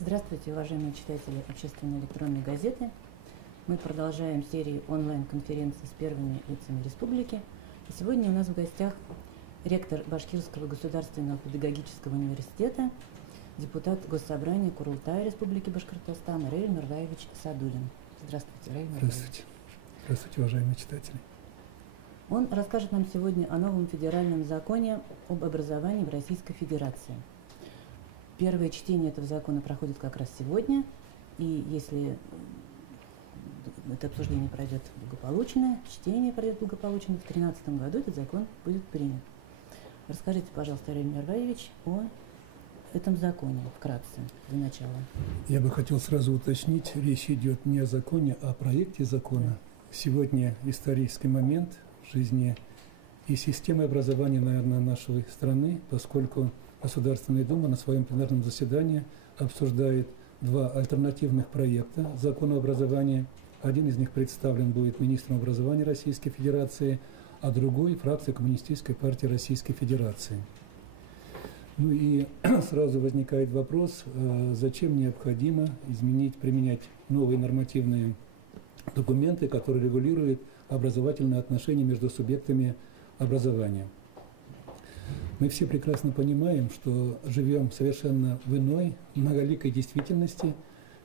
Здравствуйте, уважаемые читатели общественной электронной газеты. Мы продолжаем серию онлайн-конференций с первыми лицами республики. И сегодня у нас в гостях ректор Башкирского государственного педагогического университета, депутат Госсобрания Курултая Республики Башкортостан Раиль Нурваевич Садулин. Здравствуйте, Раиль Нурваевич. Здравствуйте. Здравствуйте, уважаемые читатели. Он расскажет нам сегодня о новом федеральном законе об образовании в Российской Федерации. Первое чтение этого закона проходит как раз сегодня, и если это обсуждение пройдет благополучно, чтение пройдет благополучно, в 2013 году этот закон будет принят. Расскажите, пожалуйста, Раиль Нурваевич, о этом законе вкратце, для начала. Я бы хотел сразу уточнить, речь идет не о законе, а о проекте закона. Сегодня исторический момент в жизни и системы образования, наверное, нашей страны, поскольку Государственная Дума на своем пленарном заседании обсуждает два альтернативных проекта закона образования. Один из них представлен будет министром образования Российской Федерации, а другой – фракцией Коммунистической партии Российской Федерации. Ну и сразу возникает вопрос, зачем необходимо применять новые нормативные документы, которые регулируют образовательные отношения между субъектами образования. Мы все прекрасно понимаем, что живем совершенно в иной, многоликой действительности,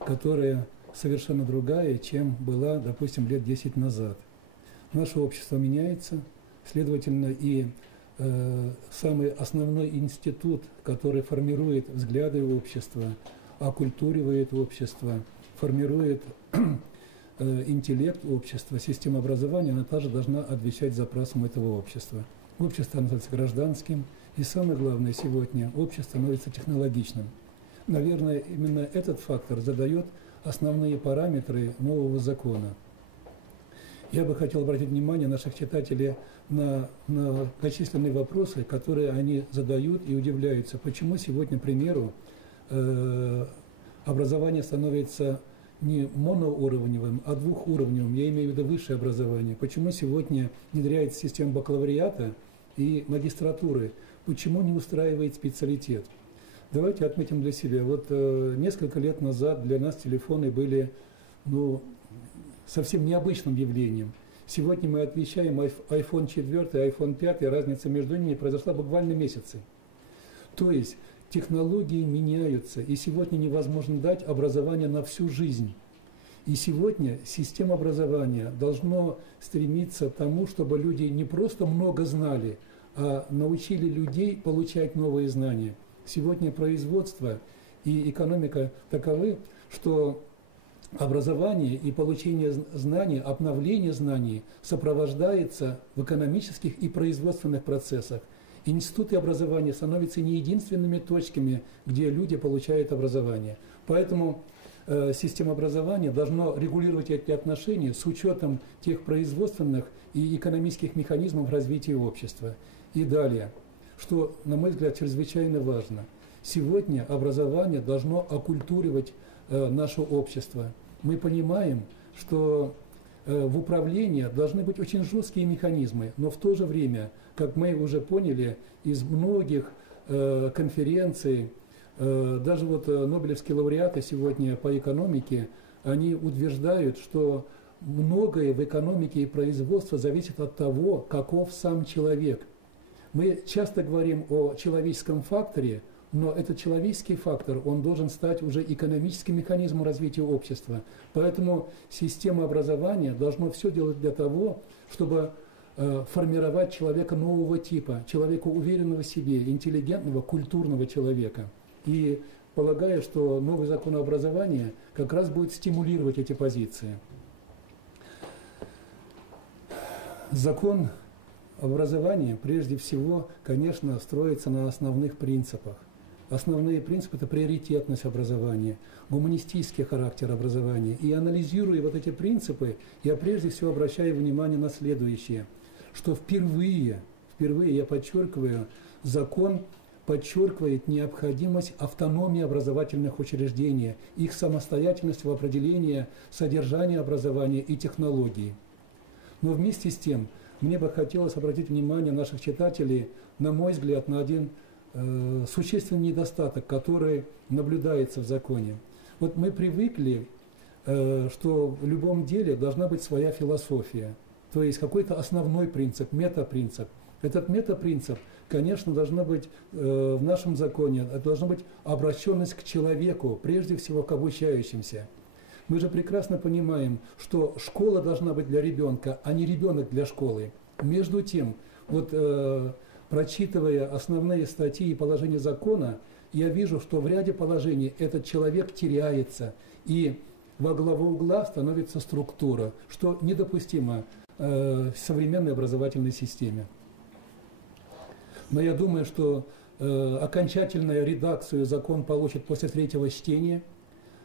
которая совершенно другая, чем была, допустим, лет 10 назад. Наше общество меняется, следовательно, и самый основной институт, который формирует взгляды общества, оккультуривает общество, формирует интеллект общества, система образования, она также должна отвечать запросам этого общества. Общество становится гражданским, и самое главное сегодня, общество становится технологичным. Наверное, именно этот фактор задает основные параметры нового закона. Я бы хотел обратить внимание наших читателей на многочисленные вопросы, которые они задают и удивляются. Почему сегодня, к примеру, образование становится не моноуровневым, а двухуровневым, я имею в виду высшее образование. Почему сегодня внедряется система бакалавриата и магистратуры? Почему не устраивает специалитет? Давайте отметим для себя. Вот несколько лет назад для нас телефоны были совсем необычным явлением. Сегодня мы отвечаем iPhone 4, iPhone 5, разница между ними произошла буквально месяцы. То есть технологии меняются, и сегодня невозможно дать образование на всю жизнь. И сегодня система образования должна стремиться к тому, чтобы люди не просто много знали, а научили людей получать новые знания. Сегодня производство и экономика таковы, что образование и получение знаний, обновление знаний сопровождается в экономических и производственных процессах. Институты образования становятся не единственными точками, где люди получают образование. Поэтому система образования должна регулировать эти отношения с учетом тех производственных и экономических механизмов развития общества. И далее, что, на мой взгляд, чрезвычайно важно. Сегодня образование должно оккультуривать наше общество. Мы понимаем, что в управлении должны быть очень жесткие механизмы, но в то же время, как мы уже поняли из многих конференций, даже вот нобелевские лауреаты сегодня по экономике, они утверждают, что многое в экономике и производстве зависит от того, каков сам человек. Мы часто говорим о человеческом факторе, но этот человеческий фактор, он должен стать уже экономическим механизмом развития общества. Поэтому система образования должна все делать для того, чтобы формировать человека нового типа, человека уверенного в себе, интеллигентного, культурного человека. И полагаю, что новый закон образования как раз будет стимулировать эти позиции. Закон образования прежде всего, конечно, строится на основных принципах. Основные принципы – это приоритетность образования, гуманистический характер образования. И анализируя вот эти принципы, я прежде всего обращаю внимание на следующее, что впервые, я подчеркиваю, закон подчеркивает необходимость автономии образовательных учреждений, их самостоятельность в определении содержания образования и технологий. Но вместе с тем, мне бы хотелось обратить внимание наших читателей, на мой взгляд, на один существенный недостаток, который наблюдается в законе. Вот мы привыкли, что в любом деле должна быть своя философия, то есть какой-то основной принцип, метапринцип. Этот метапринцип, конечно, должна быть в нашем законе, должна быть обращенность к человеку, прежде всего к обучающимся. Мы же прекрасно понимаем, что школа должна быть для ребенка, а не ребенок для школы. Между тем, вот прочитывая основные статьи и положения закона, я вижу, что в ряде положений этот человек теряется, и во главу угла становится структура, что недопустимо в современной образовательной системе. Но я думаю, что окончательную редакцию закон получит после третьего чтения.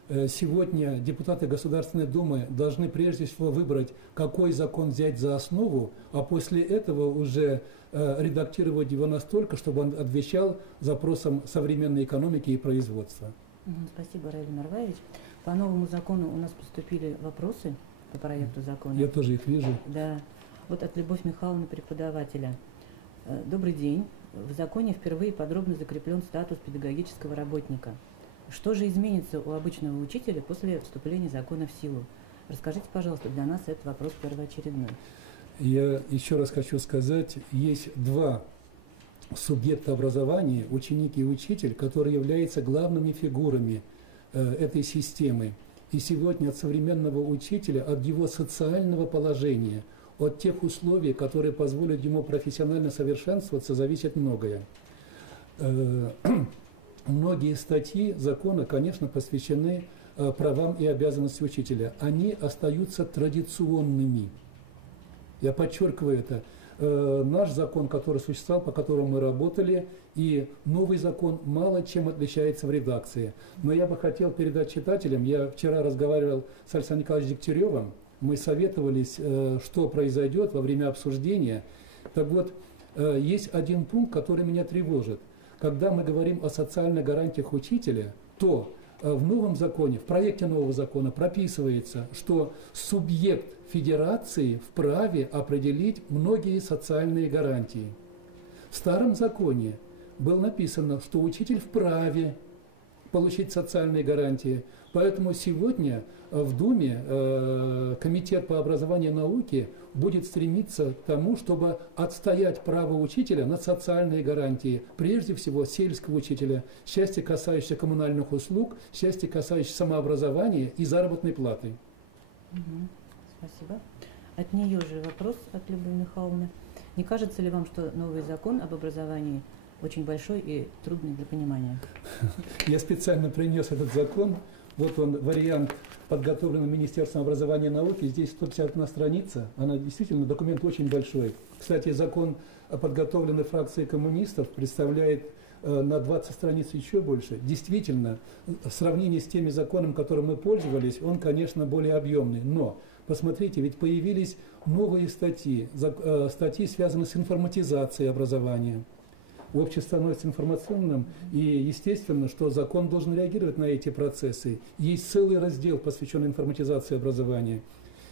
Сегодня депутаты Государственной Думы должны прежде всего выбрать, какой закон взять за основу, а после этого уже редактировать его настолько, чтобы он отвечал запросам современной экономики и производства. Спасибо, Раиль Марваевич. По новому закону у нас поступили вопросы по проекту закона. Я тоже их вижу. Да. Вот от Любовь Михайловны, преподавателя. Добрый день. В законе впервые подробно закреплен статус педагогического работника. Что же изменится у обычного учителя после вступления закона в силу? Расскажите, пожалуйста, для нас этот вопрос первоочередной. Я еще раз хочу сказать, есть два субъекта образования, ученик и учитель, которые являются главными фигурами этой системы. И сегодня от современного учителя, от его социального положения, от тех условий, которые позволят ему профессионально совершенствоваться, зависит многое. Многие статьи закона, конечно, посвящены правам и обязанностям учителя. Они остаются традиционными. Я подчеркиваю это. Наш закон, который существовал, по которому мы работали, и новый закон мало чем отличается в редакции. Но я бы хотел передать читателям, я вчера разговаривал с Александром Николаевичем Дегтяревым, мы советовались, что произойдет во время обсуждения. Так вот, есть один пункт, который меня тревожит. Когда мы говорим о социальных гарантиях учителя, то в новом законе, в проекте нового закона прописывается, что субъект федерации вправе определить многие социальные гарантии. В старом законе было написано, что учитель вправе получить социальные гарантии. Поэтому сегодня в Думе Комитет по образованию и науке будет стремиться к тому, чтобы отстоять право учителя на социальные гарантии, прежде всего сельского учителя, части касающиеся коммунальных услуг, части касающиеся самообразования и заработной платы. Спасибо. От нее же вопрос от Любови Михайловны. Не кажется ли вам, что новый закон об образовании очень большой и трудный для понимания? Я специально принес этот закон. Вот он, вариант, подготовленный Министерством образования и науки. Здесь 151 страница. Она действительно, документ очень большой. Кстати, закон, подготовленный фракцией коммунистов, представляет на 20 страниц еще больше. Действительно, в сравнении с теми законами, которыми мы пользовались, он, конечно, более объемный. Но, посмотрите, ведь появились новые статьи, статьи, связанные с информатизацией образования. Общество становится информационным, и естественно, что закон должен реагировать на эти процессы. Есть целый раздел, посвященный информатизации образования.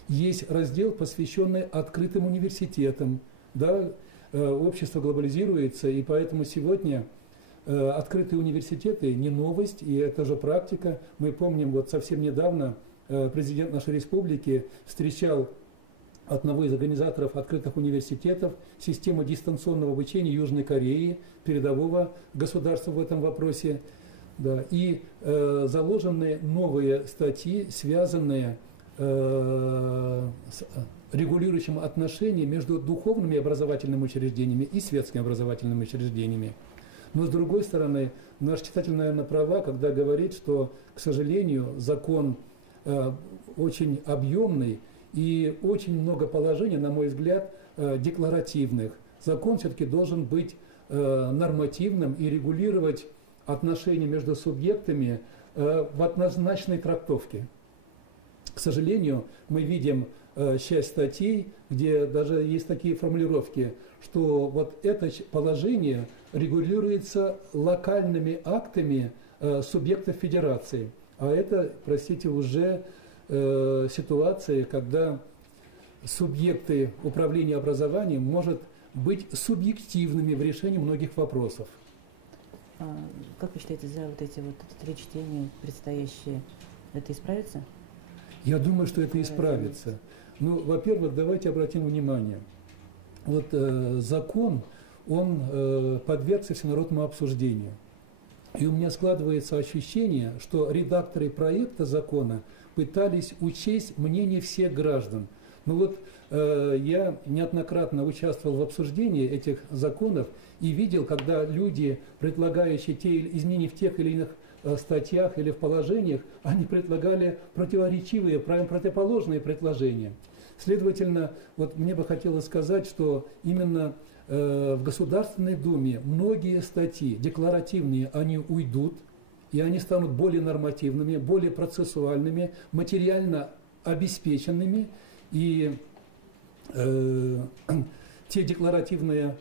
Есть раздел, посвященный открытым университетам. Да? Общество глобализируется, и поэтому сегодня открытые университеты не новость, и это же практика. Мы помним, вот совсем недавно президент нашей республики встречал одного из организаторов открытых университетов, систему дистанционного обучения Южной Кореи, передового государства в этом вопросе. Да, и заложены новые статьи, связанные с регулирующим отношения между духовными образовательными учреждениями и светскими образовательными учреждениями. Но с другой стороны, наш читатель, наверное, права, когда говорит, что, к сожалению, закон очень объемный, и очень много положений, на мой взгляд, декларативных. Закон все-таки должен быть нормативным и регулировать отношения между субъектами в однозначной трактовке. К сожалению, мы видим часть статей, где даже есть такие формулировки, что вот это положение регулируется локальными актами субъектов федерации. А это, простите, уже ситуации, когда субъекты управления образованием может быть субъективными в решении многих вопросов. Как вы считаете, за вот эти вот 3 чтения предстоящие, это исправится? Я думаю, что это исправится. Ну, во-первых, давайте обратим внимание. Вот закон, он подвергся всенародному обсуждению. И у меня складывается ощущение, что редакторы проекта закона пытались учесть мнение всех граждан. Ну вот я неоднократно участвовал в обсуждении этих законов и видел, когда люди, предлагающие те изменения в тех или иных статьях или в положениях, они предлагали противоречивые, противоположные предложения. Следовательно, вот мне бы хотелось сказать, что именно в Государственной Думе многие статьи декларативные, они уйдут, и они станут более нормативными, более процессуальными, материально обеспеченными, и те декларативные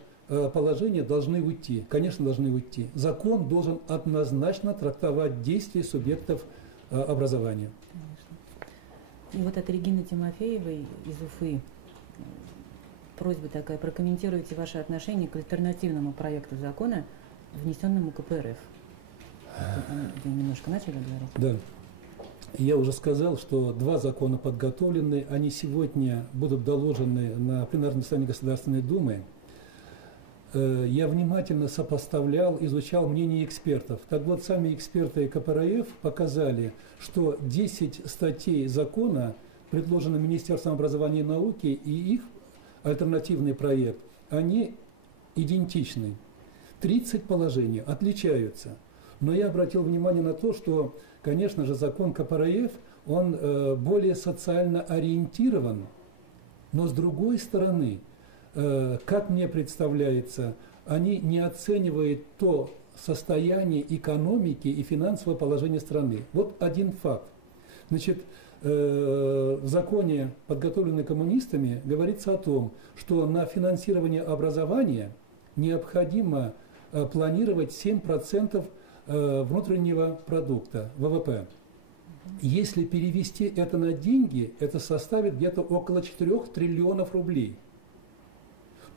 положения должны уйти, конечно, должны уйти. Закон должен однозначно трактовать действия субъектов образования. Конечно. И вот от Регины Тимофеевой из Уфы просьба такая: прокомментируйте ваше отношение к альтернативному проекту закона, внесенному КПРФ. Вы немножко начали говорить? Да. Я уже сказал, что 2 закона подготовлены, они сегодня будут доложены на пленарном заседании Государственной Думы. Я внимательно сопоставлял, изучал мнение экспертов. Так вот, сами эксперты КПРФ показали, что 10 статей закона, предложенных Министерством образования и науки, и их альтернативный проект, они идентичны. 30 положений отличаются. Но я обратил внимание на то, что, конечно же, закон КПРФ, он более социально ориентирован, но с другой стороны, как мне представляется, они не оценивают то состояние экономики и финансового положения страны. Вот один факт. Значит, в законе, подготовленном коммунистами, говорится о том, что на финансирование образования необходимо планировать 7% внутреннего продукта, ВВП. Если перевести это на деньги, это составит где-то около 4 триллионов рублей.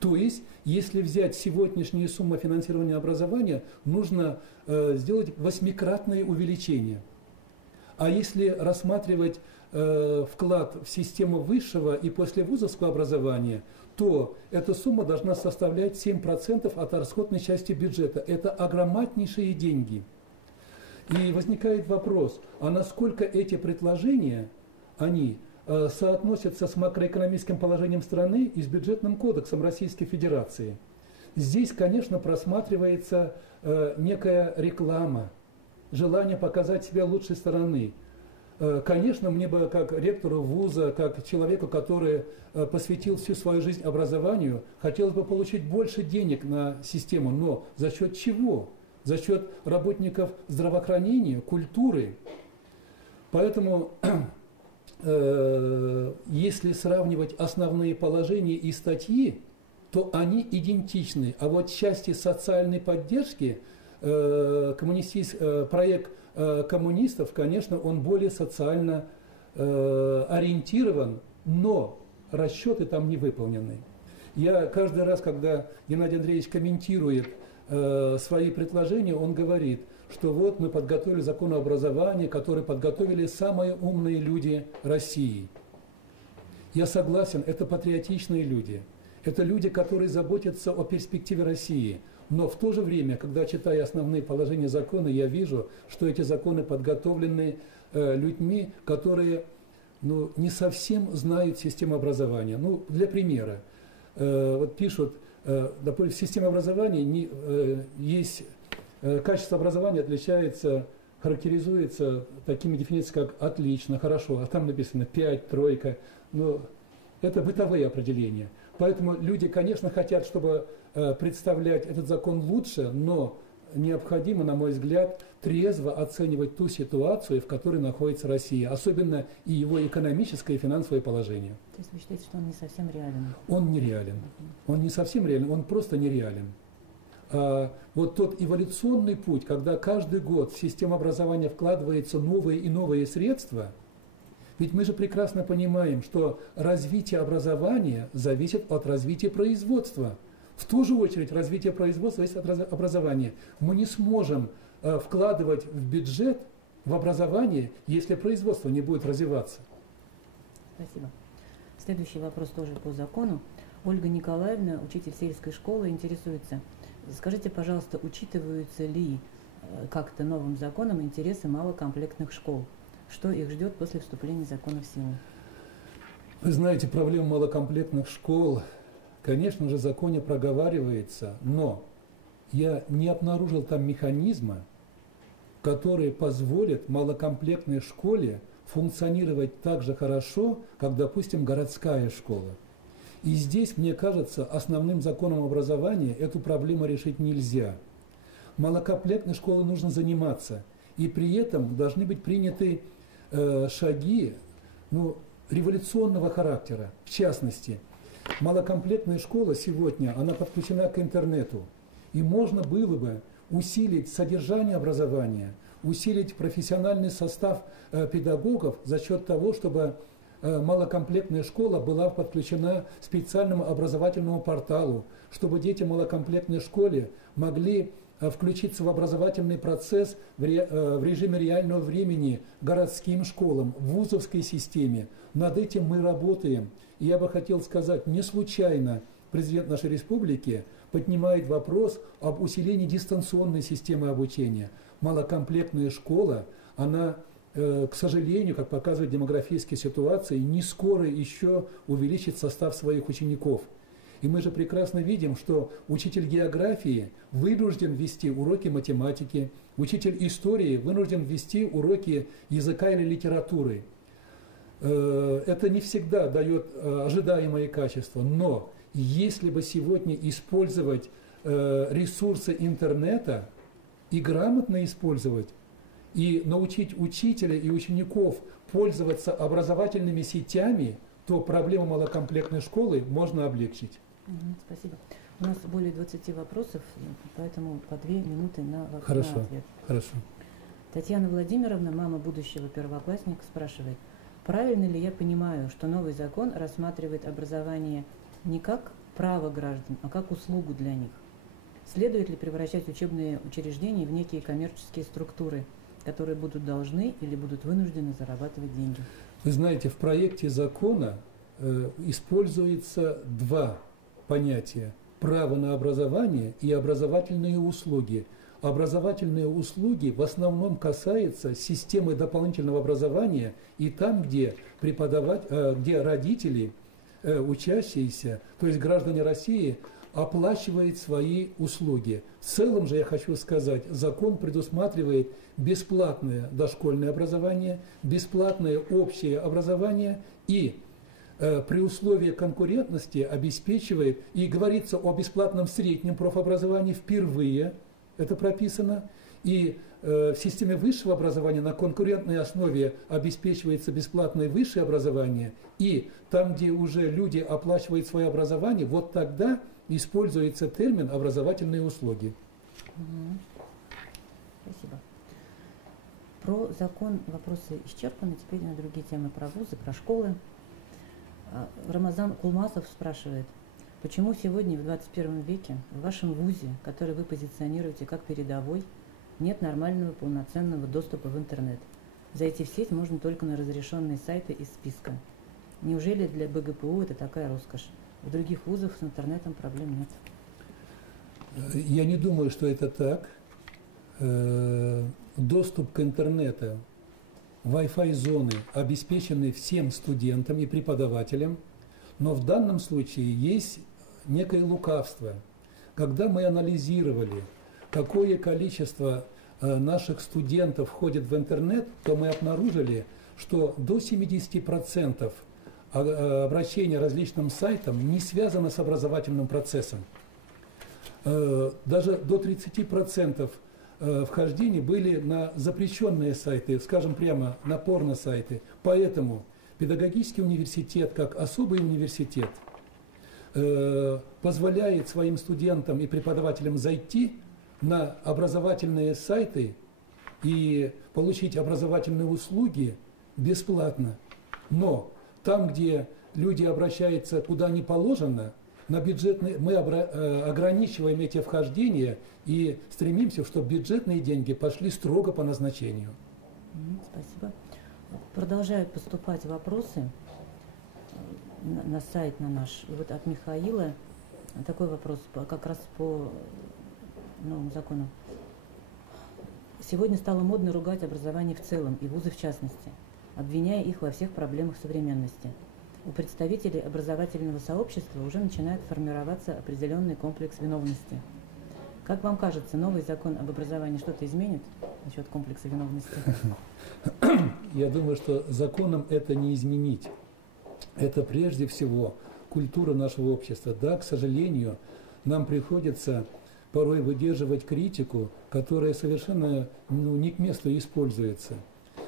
То есть, если взять сегодняшнюю сумму финансирования образования, нужно сделать 8-кратное увеличение. А если рассматривать вклад в систему высшего и послевузовского образования, то эта сумма должна составлять 7% от расходной части бюджета. Это огромнейшие деньги. И возникает вопрос, а насколько эти предложения, они соотносятся с макроэкономическим положением страны и с бюджетным кодексом Российской Федерации? Здесь, конечно, просматривается некая реклама, желание показать себя лучшей стороны. Конечно, мне бы, как ректору вуза, как человеку, который посвятил всю свою жизнь образованию, хотелось бы получить больше денег на систему, но за счет чего? За счет работников здравоохранения, культуры. Поэтому, если сравнивать основные положения и статьи, то они идентичны. А вот в части социальной поддержки проект коммунистов, конечно, он более социально ориентирован, но расчеты там не выполнены. Я каждый раз, когда Геннадий Андреевич комментирует свои предложения, он говорит, что вот мы подготовили закон о образовании, который подготовили самые умные люди России. Я согласен, это патриотичные люди. Это люди, которые заботятся о перспективе России. Но в то же время, когда читаю основные положения закона, я вижу, что эти законы подготовлены людьми, которые не совсем знают систему образования. Ну, для примера, вот пишут, допустим, в системе образования есть качество образования отличается, характеризуется такими дефинициями, как отлично, хорошо, а там написано 5, тройка. Но это бытовые определения. Поэтому люди, конечно, хотят, чтобы представлять этот закон лучше, но необходимо, на мой взгляд, трезво оценивать ту ситуацию, в которой находится Россия, особенно и его экономическое и финансовое положение. То есть вы считаете, что он не совсем реален? Он не реален. Он не совсем реален, он просто нереален. Вот тот эволюционный путь, когда каждый год в систему образования вкладываются новые и новые средства, ведь мы же прекрасно понимаем, что развитие образования зависит от развития производства. В ту же очередь развитие производства зависит от образования. Мы не сможем вкладывать в бюджет, в образование, если производство не будет развиваться. Спасибо. Следующий вопрос тоже по закону. Ольга Николаевна, учитель сельской школы, интересуется. Скажите, пожалуйста, учитываются ли как-то новым законом интересы малокомплектных школ? Что их ждет после вступления закона в силу? Вы знаете, проблема малокомплектных школ, конечно же, в законе проговаривается, но я не обнаружил там механизма, который позволит малокомплектной школе функционировать так же хорошо, как, допустим, городская школа. И здесь, мне кажется, основным законом образования эту проблему решить нельзя. Малокомплектной школой нужно заниматься, и при этом должны быть приняты шаги революционного характера. В частности, малокомплектная школа сегодня, она подключена к интернету, и можно было бы усилить содержание образования, усилить профессиональный состав педагогов за счет того, чтобы малокомплектная школа была подключена к специальному образовательному порталу, чтобы дети малокомплектной школы могли включиться в образовательный процесс в режиме реального времени городским школам, в вузовской системе. Над этим мы работаем. И я бы хотел сказать, не случайно президент нашей республики поднимает вопрос об усилении дистанционной системы обучения. Малокомплектная школа, она, к сожалению, как показывает демографические ситуации, не скоро еще увеличит состав своих учеников. И мы же прекрасно видим, что учитель географии вынужден вести уроки математики, учитель истории вынужден вести уроки языка или литературы. Это не всегда дает ожидаемое качество, но если бы сегодня использовать ресурсы интернета и грамотно использовать, и научить учителя и учеников пользоваться образовательными сетями, то проблему малокомплектной школы можно облегчить. Спасибо. У нас более 20 вопросов, поэтому по 2 минуты на вопрос. Хорошо, на ответ. хорошо. Татьяна Владимировна, мама будущего первоклассника, спрашивает, правильно ли я понимаю, что новый закон рассматривает образование не как право граждан, а как услугу для них? Следует ли превращать учебные учреждения в некие коммерческие структуры, которые будут должны или будут вынуждены зарабатывать деньги? Вы знаете, в проекте закона используется два понятия: право на образование и образовательные услуги. Образовательные услуги в основном касаются системы дополнительного образования и там, где где родители, учащиеся, то есть граждане России, оплачивают свои услуги. В целом же я хочу сказать, закон предусматривает бесплатное дошкольное образование, бесплатное общее образование и при условии конкурентности обеспечивает, и говорится о бесплатном среднем профобразовании впервые, это прописано, и в системе высшего образования на конкурентной основе обеспечивается бесплатное высшее образование, и там, где уже люди оплачивают свое образование, вот тогда используется термин «образовательные услуги». Спасибо. Про закон вопросы исчерпаны, теперь на другие темы, про вузы, про школы. Рамазан Кулмасов спрашивает, почему сегодня, в 21 веке, в вашем вузе, который вы позиционируете как передовой, нет нормального полноценного доступа в интернет? Зайти в сеть можно только на разрешенные сайты из списка. Неужели для БГПУ это такая роскошь? В других вузах с интернетом проблем нет. Я не думаю, что это так. Доступ к интернету, Wi-Fi зоны обеспечены всем студентам и преподавателям, но в данном случае есть некое лукавство. Когда мы анализировали, какое количество наших студентов входит в интернет, то мы обнаружили, что до 70% обращения различным сайтам не связано с образовательным процессом. Даже до 30% вхождений были на запрещенные сайты, скажем прямо, на порно-сайты. Поэтому педагогический университет, как особый университет, позволяет своим студентам и преподавателям зайти на образовательные сайты и получить образовательные услуги бесплатно. Но там, где люди обращаются куда не положено, на бюджетные, мы ограничиваем эти вхождения и стремимся, чтобы бюджетные деньги пошли строго по назначению. Спасибо. Продолжают поступать вопросы на сайт на наш. И вот от Михаила такой вопрос как раз по новому закону. Сегодня стало модно ругать образование в целом и вузы в частности, обвиняя их во всех проблемах современности. У представителей образовательного сообщества уже начинает формироваться определенный комплекс виновности. Как вам кажется, новый закон об образовании что-то изменит насчет комплекса виновности? Я думаю, что законом это не изменить. Это прежде всего культура нашего общества. Да, к сожалению, нам приходится порой выдерживать критику, которая совершенно не к месту используется.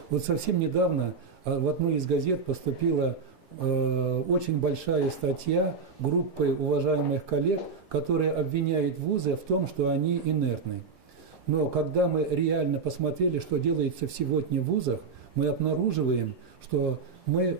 Вот совсем недавно в одной из газет поступила очень большая статья группы уважаемых коллег, которые обвиняют вузы в том, что они инертны. Но когда мы реально посмотрели, что делается сегодня в вузах, мы обнаруживаем, что мы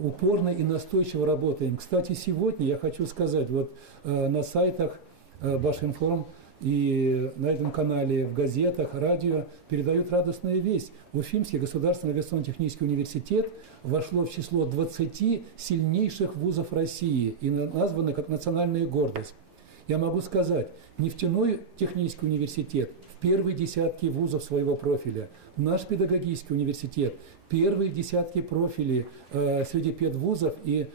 упорно и настойчиво работаем. Кстати, сегодня я хочу сказать, вот на сайтах Башинформ и на этом канале, в газетах, радио передают радостную весть. Уфимский государственный авиационно-технический университет вошло в число 20 сильнейших вузов России и названы как национальная гордость. Я могу сказать, нефтяной технический университет в первой десятке вузов своего профиля, наш педагогический университет, первые десятки профилей среди педвузов и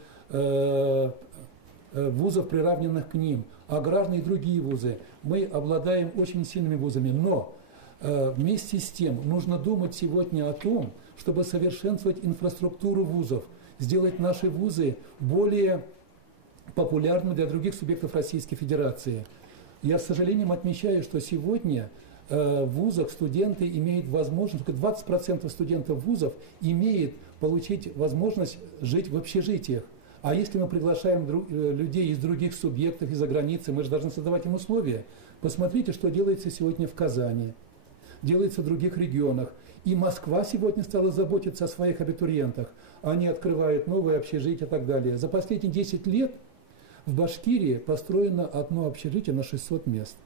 вузов, приравненных к ним, аграрные и другие вузы. Мы обладаем очень сильными вузами, но вместе с тем нужно думать сегодня о том, чтобы совершенствовать инфраструктуру вузов, сделать наши вузы более популярными для других субъектов Российской Федерации. Я с сожалением отмечаю, что сегодня в вузах студенты имеют возможность, только 20% студентов вузов имеют получить возможность жить в общежитиях. А если мы приглашаем людей из других субъектов, из-за границы, мы же должны создавать им условия. Посмотрите, что делается сегодня в Казани, делается в других регионах. И Москва сегодня стала заботиться о своих абитуриентах. Они открывают новые общежития и так далее. За последние 10 лет в Башкирии построено одно общежитие на 600 мест.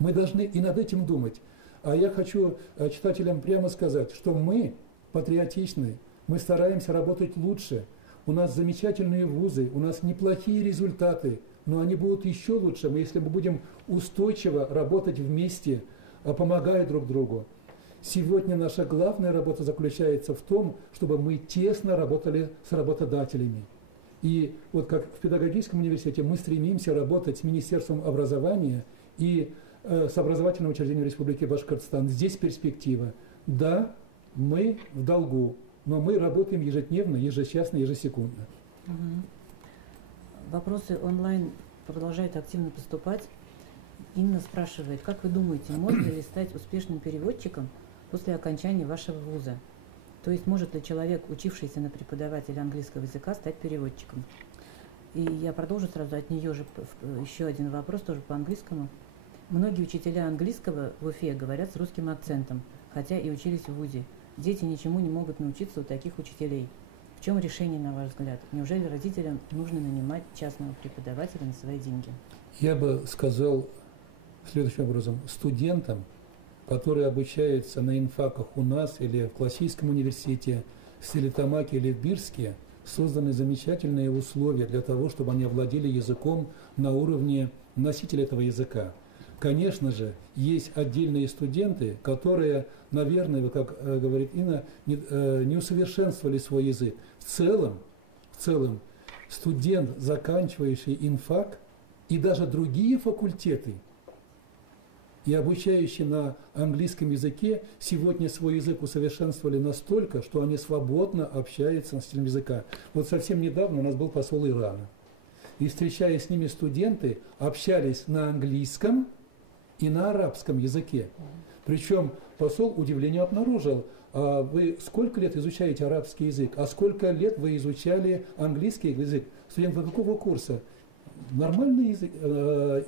Мы должны и над этим думать. А я хочу читателям прямо сказать, что мы патриотичны, мы стараемся работать лучше. У нас замечательные вузы, у нас неплохие результаты, но они будут еще лучше, если мы будем устойчиво работать вместе, помогая друг другу. Сегодня наша главная работа заключается в том, чтобы мы тесно работали с работодателями. И вот как в педагогическом университете мы стремимся работать с Министерством образования и с образовательным учреждением Республики Башкортостан. Здесь перспектива. Да, мы в долгу, но мы работаем ежедневно, ежечасно, ежесекундно. Вопросы онлайн продолжают активно поступать. Инна спрашивает, как вы думаете, можно ли стать успешным переводчиком после окончания вашего вуза? То есть может ли человек, учившийся на преподавателя английского языка, стать переводчиком? И я продолжу сразу от нее же еще один вопрос, тоже по-английскому. Многие учителя английского в Уфе говорят с русским акцентом, хотя и учились в вузе. Дети ничему не могут научиться у таких учителей. В чем решение, на ваш взгляд? Неужели родителям нужно нанимать частного преподавателя на свои деньги? Я бы сказал следующим образом. Студентам, которые обучаются на инфаках у нас или в классическом университете, в Стерлитамаке или в Бирске, созданы замечательные условия для того, чтобы они овладели языком на уровне носителя этого языка. Конечно же, есть отдельные студенты, которые, наверное, как говорит Инна, не усовершенствовали свой язык. В целом, студент, заканчивающий инфак, и даже другие факультеты, и обучающие на английском языке, сегодня свой язык усовершенствовали настолько, что они свободно общаются с носителем языка. Вот совсем недавно у нас был посол Ирана. И встречаясь с ними студенты, общались на английском и на арабском языке. Причем посол удивление обнаружил: а вы сколько лет изучаете арабский язык, а сколько лет вы изучали английский язык? Студент какого курса? Нормальный язык,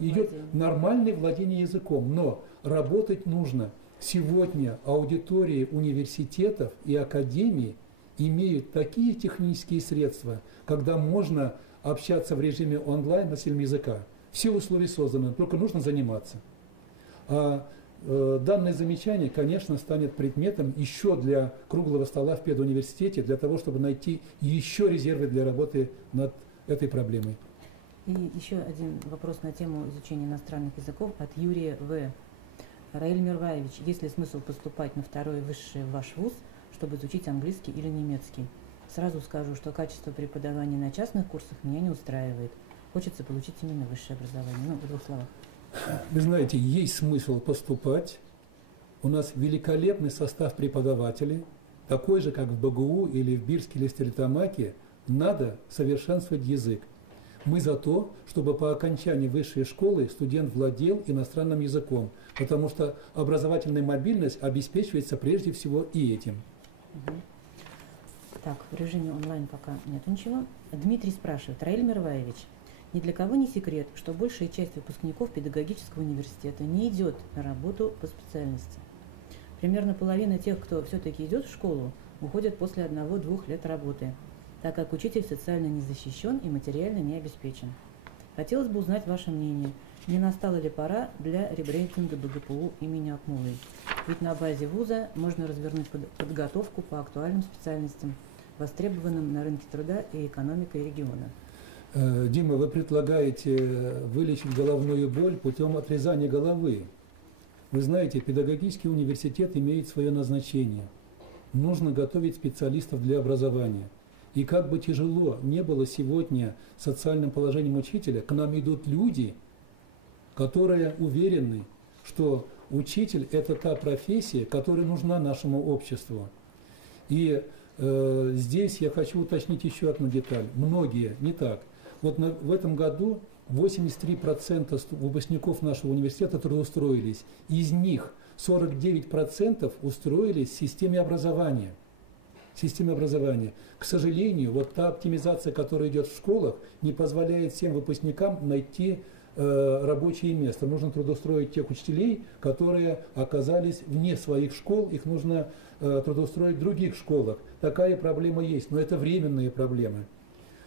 идет нормальное владение языком, но работать нужно. Сегодня аудитории университетов и академий имеют такие технические средства, когда можно общаться в режиме онлайн носителем языка. Все условия созданы, только нужно заниматься. А данное замечание, конечно, станет предметом еще для круглого стола в педуниверситете, для того, чтобы найти еще резервы для работы над этой проблемой. И еще один вопрос на тему изучения иностранных языков от Юрия В. Раиль Мирваевич, есть ли смысл поступать на второе высшее в ваш вуз, чтобы изучить английский или немецкий? Сразу скажу, что качество преподавания на частных курсах меня не устраивает. Хочется получить именно высшее образование. Ну, в двух словах. Вы знаете, есть смысл поступать. У нас великолепный состав преподавателей, такой же, как в БГУ или в Бирске или в Стерлитамаке. Надо совершенствовать язык. Мы за то, чтобы по окончании высшей школы студент владел иностранным языком, потому что образовательная мобильность обеспечивается прежде всего и этим. Так, в режиме онлайн пока нет ничего. Дмитрий спрашивает. Раиль Мирваевич, ни для кого не секрет, что большая часть выпускников педагогического университета не идет на работу по специальности. Примерно половина тех, кто все-таки идет в школу, уходят после 1-2 лет работы, так как учитель социально не защищен и материально не обеспечен. Хотелось бы узнать ваше мнение, не настала ли пора для ребрендинга БГПУ имени Акмуллы? Ведь на базе вуза можно развернуть подготовку по актуальным специальностям, востребованным на рынке труда и экономикой региона. Дима, вы предлагаете вылечить головную боль путем отрезания головы. Вы знаете, педагогический университет имеет свое назначение. Нужно готовить специалистов для образования. И как бы тяжело не было сегодня социальным положением учителя, к нам идут люди, которые уверены, что учитель – это та профессия, которая нужна нашему обществу. И здесь я хочу уточнить еще одну деталь. Многие, не так. Вот в этом году 83% выпускников нашего университета трудоустроились. Из них 49% устроились в системе образования. К сожалению, вот та оптимизация, которая идет в школах, не позволяет всем выпускникам найти рабочее место. Нужно трудоустроить тех учителей, которые оказались вне своих школ, их нужно трудоустроить в других школах. Такая проблема есть, но это временные проблемы.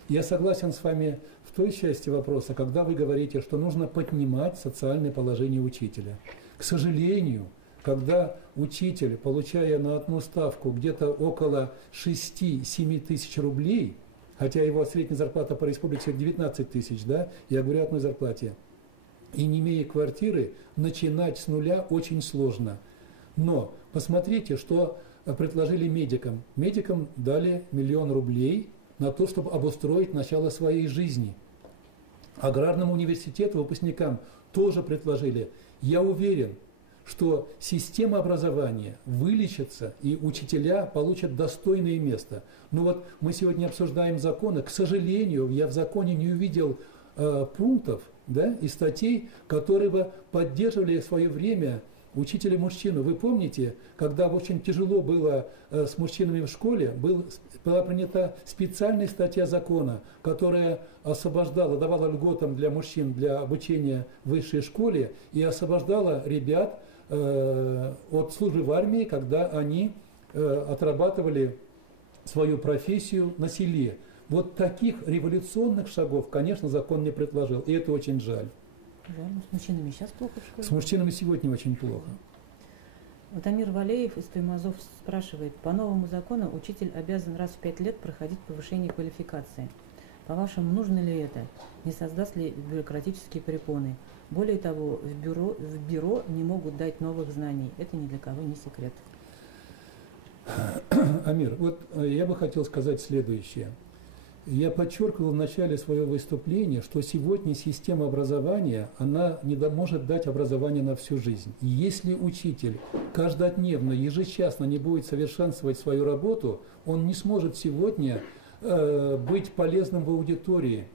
Я согласен с вами в той части вопроса, когда вы говорите, что нужно поднимать социальное положение учителя. К сожалению, когда учитель, получая на одну ставку где-то около 6-7 тысяч рублей, хотя его средняя зарплата по республике 19 тысяч, да, я говорю о одной зарплате, и не имея квартиры, начинать с нуля очень сложно. Но посмотрите, что предложили медикам. Медикам дали 1 000 000 рублей на то, чтобы обустроить начало своей жизни. Аграрному университету, выпускникам тоже предложили. Я уверен, что система образования вылечится, и учителя получат достойное место. Но вот мы сегодня обсуждаем законы. К сожалению, я в законе не увидел пунктов, да, и статей, которые бы поддерживали в свое время учителя-мужчину. Вы помните, когда очень тяжело было с мужчинами в школе, была принята специальная статья закона, которая освобождала, давала льготам для мужчин для обучения в высшей школе и освобождала ребят от службы в армии, когда они отрабатывали свою профессию на селе. Вот таких революционных шагов, конечно, закон не предложил, и это очень жаль. Жаль, с мужчинами сейчас плохо в школе? С мужчинами сегодня очень плохо. Вот Амир Валеев из Туймазов спрашивает, по новому закону учитель обязан раз в 5 лет проходить повышение квалификации. По-вашему, нужно ли это? Не создаст ли бюрократические препоны? Более того, в бюро не могут дать новых знаний. Это ни для кого не секрет. Амир, вот я бы хотел сказать следующее. Я подчеркивал в начале своего выступления, что сегодня система образования, она не может дать образование на всю жизнь. И если учитель каждодневно, ежечасно не будет совершенствовать свою работу, он не сможет сегодня быть полезным в аудитории.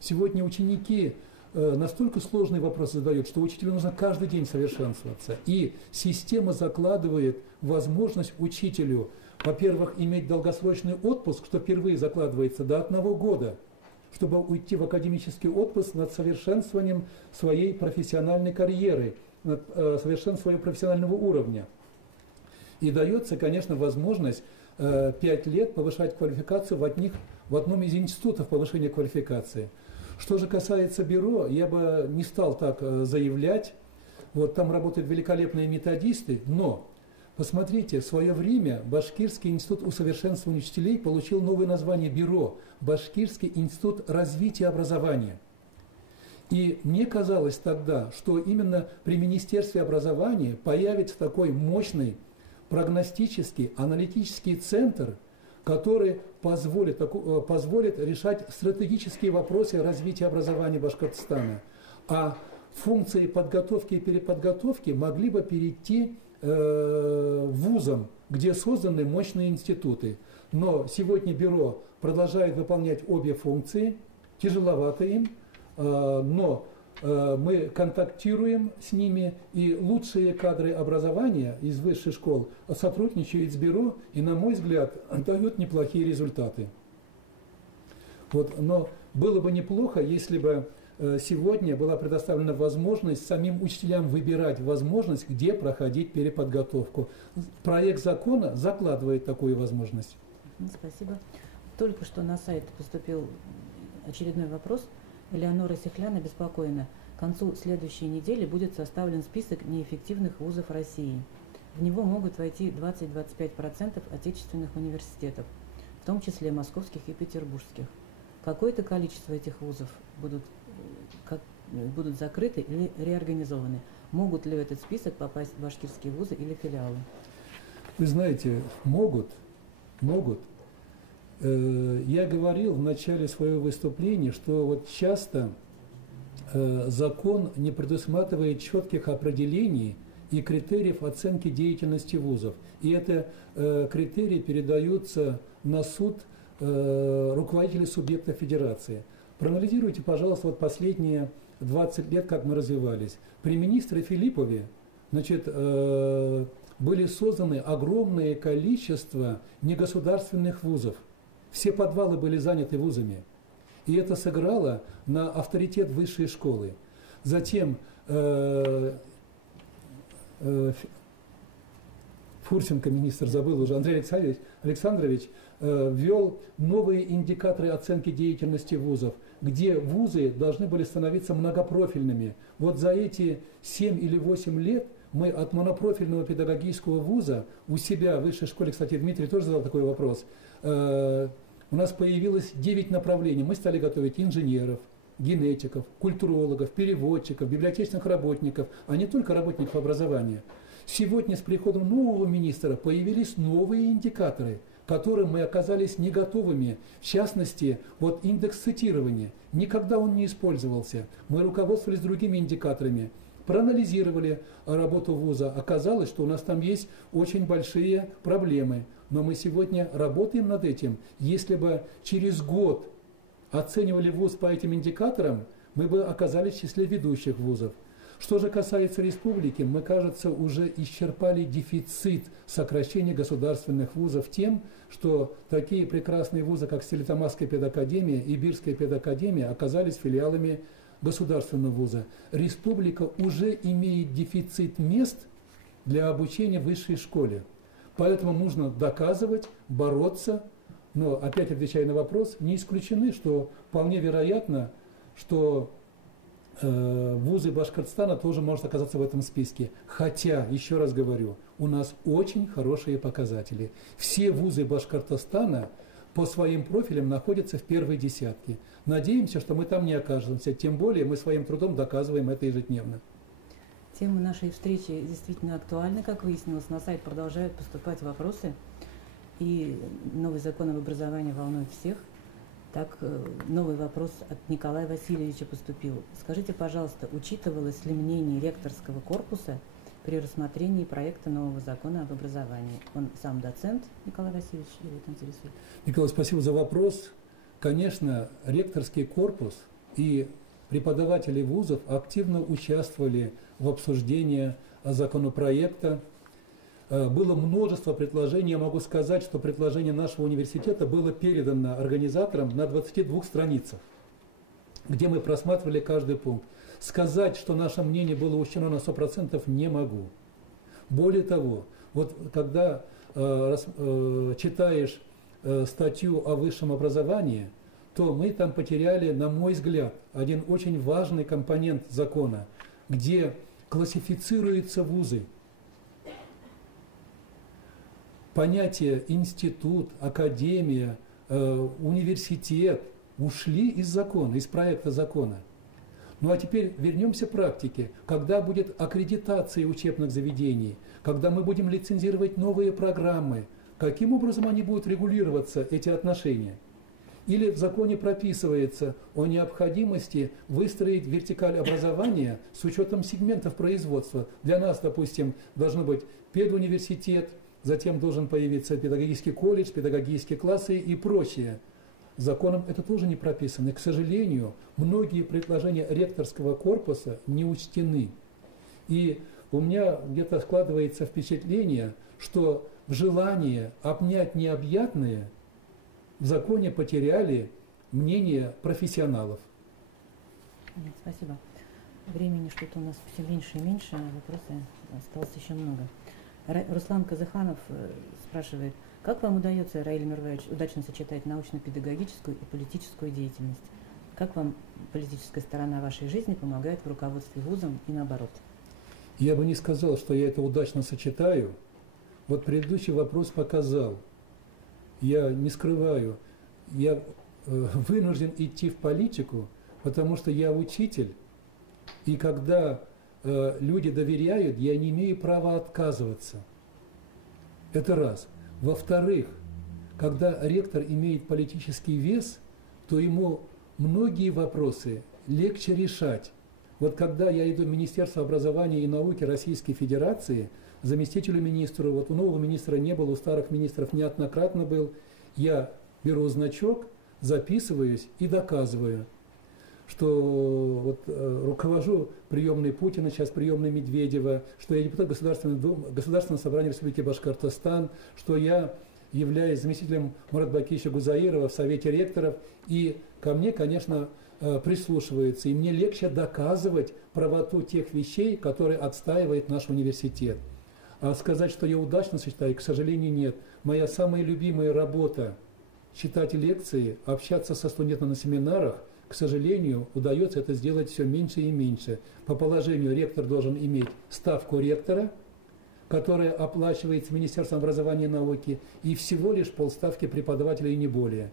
Сегодня ученики настолько сложные вопросы задают, что учителю нужно каждый день совершенствоваться. И система закладывает возможность учителю, во-первых, иметь долгосрочный отпуск, что впервые закладывается до 1 года, чтобы уйти в академический отпуск над совершенствованием своей профессиональной карьеры, над совершенствованием своего профессионального уровня. И дается, конечно, возможность 5 лет повышать квалификацию в одном из институтов повышения квалификации. Что же касается бюро, я бы не стал так заявлять. Вот там работают великолепные методисты, но посмотрите, в свое время Башкирский институт усовершенствования учителей получил новое название бюро – Башкирский институт развития образования. И мне казалось тогда, что именно при Министерстве образования появится такой мощный прогностический, аналитический центр, который позволит решать стратегические вопросы развития образования Башкортостана. А функции подготовки и переподготовки могли бы перейти вузам, где созданы мощные институты. Но сегодня бюро продолжает выполнять обе функции, тяжеловато им, но мы контактируем с ними, и лучшие кадры образования из высших школ сотрудничают с бюро и, на мой взгляд, дают неплохие результаты. Вот, но было бы неплохо, если бы сегодня была предоставлена возможность самим учителям выбирать возможность, где проходить переподготовку. Проект закона закладывает такую возможность. Спасибо. Только что на сайт поступил очередной вопрос. Элеонора Сихлян обеспокоена. К концу следующей недели будет составлен список неэффективных вузов России. В него могут войти 20-25% отечественных университетов, в том числе московских и петербургских. Какое-то количество этих вузов будут закрыты или реорганизованы? Могут ли в этот список попасть башкирские вузы или филиалы? Вы знаете, могут. Я говорил в начале своего выступления, что вот часто закон не предусматривает четких определений и критериев оценки деятельности вузов. И это критерии передаются на суд руководителей субъектов федерации. Проанализируйте, пожалуйста, вот последние 20 лет, как мы развивались. При министре Филиппове, значит, были созданы огромное количество негосударственных вузов. Все подвалы были заняты вузами. И это сыграло на авторитет высшей школы. Затем Фурсенко, министр, забыл уже, Андрей Александрович ввел новые индикаторы оценки деятельности вузов, где вузы должны были становиться многопрофильными. Вот за эти 7 или 8 лет мы от монопрофильного педагогического вуза у себя в высшей школе, кстати, Дмитрий тоже задал такой вопрос, у нас появилось 9 направлений. Мы стали готовить инженеров, генетиков, культурологов, переводчиков, библиотечных работников, а не только работников образования. Сегодня с приходом нового министра появились новые индикаторы, к которым мы оказались не готовыми. В частности, вот индекс цитирования. Никогда он не использовался. Мы руководствовались другими индикаторами. Проанализировали работу вуза. Оказалось, что у нас там есть очень большие проблемы. Но мы сегодня работаем над этим. Если бы через год оценивали вуз по этим индикаторам, мы бы оказались в числе ведущих вузов. Что же касается республики, мы, кажется, уже исчерпали дефицит сокращения государственных вузов тем, что такие прекрасные вузы, как Стерлитамакская педакадемия и Бирская педакадемия, оказались филиалами государственного вуза. Республика уже имеет дефицит мест для обучения в высшей школе. Поэтому нужно доказывать, бороться. Но, опять отвечая на вопрос, не исключены, что вполне вероятно, что вузы Башкортостана тоже может оказаться в этом списке. Хотя, еще раз говорю, у нас очень хорошие показатели. Все вузы Башкортостана по своим профилям находятся в первой десятке. Надеемся, что мы там не окажемся. Тем более мы своим трудом доказываем это ежедневно. Тема нашей встречи действительно актуальна. Как выяснилось, на сайт продолжают поступать вопросы. И новый закон об образовании волнует всех. Так, новый вопрос от Николая Васильевича поступил. Скажите, пожалуйста, учитывалось ли мнение ректорского корпуса при рассмотрении проекта нового закона об образовании? Он сам доцент, Николай Васильевич, его это интересует. Николай, спасибо за вопрос. Конечно, ректорский корпус и преподаватели вузов активно участвовали в обсуждении законопроекта. Было множество предложений. Я могу сказать, что предложение нашего университета было передано организаторам на 22 страницах, где мы просматривали каждый пункт. Сказать, что наше мнение было учтено на 100%, не могу. Более того, Вот когда читаешь статью о высшем образовании, то мы там потеряли, на мой взгляд, один очень важный компонент закона, где классифицируются вузы. Понятия институт, академия, университет ушли из закона, из проекта закона. Ну а теперь вернемся к практике. Когда будет аккредитация учебных заведений, когда мы будем лицензировать новые программы, каким образом они будут регулироваться, эти отношения? Или в законе прописывается о необходимости выстроить вертикаль образования с учетом сегментов производства. Для нас, допустим, должен быть педуниверситет, затем должен появиться педагогический колледж, педагогические классы и прочее. Законом это тоже не прописано. И, к сожалению, многие предложения ректорского корпуса не учтены. И у меня где-то складывается впечатление, что в желании обнять необъятное в законе потеряли мнение профессионалов. Нет, спасибо. Времени что-то у нас все меньше и меньше, вопросов осталось еще много. Руслан Казаханов спрашивает, как вам удается, Раиль Мирваевич, удачно сочетать научно-педагогическую и политическую деятельность? Как вам политическая сторона вашей жизни помогает в руководстве вузом и наоборот? Я бы не сказал, что я это удачно сочетаю. Вот предыдущий вопрос показал. Я не скрываю, я вынужден идти в политику, потому что я учитель, и когда люди доверяют, я не имею права отказываться. Это раз. Во-вторых, когда ректор имеет политический вес, то ему многие вопросы легче решать. Вот когда я иду в Министерство образования и науки Российской Федерации, заместителю министра, вот у нового министра не было, у старых министров неоднократно был, я беру значок, записываюсь и доказываю, что вот руковожу приемной Путина, сейчас приемной Медведева, что я депутат Государственного собрания Республики Башкортостан, что я являюсь заместителем Муратбекича Гузаирова в Совете ректоров, и ко мне, конечно, прислушиваются, и мне легче доказывать правоту тех вещей, которые отстаивает наш университет. А сказать, что я удачно сочетаю, к сожалению, нет. Моя самая любимая работа – читать лекции, общаться со студентами на семинарах. К сожалению, удается это сделать все меньше и меньше. По положению ректор должен иметь ставку ректора, которая оплачивается Министерством образования и науки, и всего лишь полставки преподавателя и не более.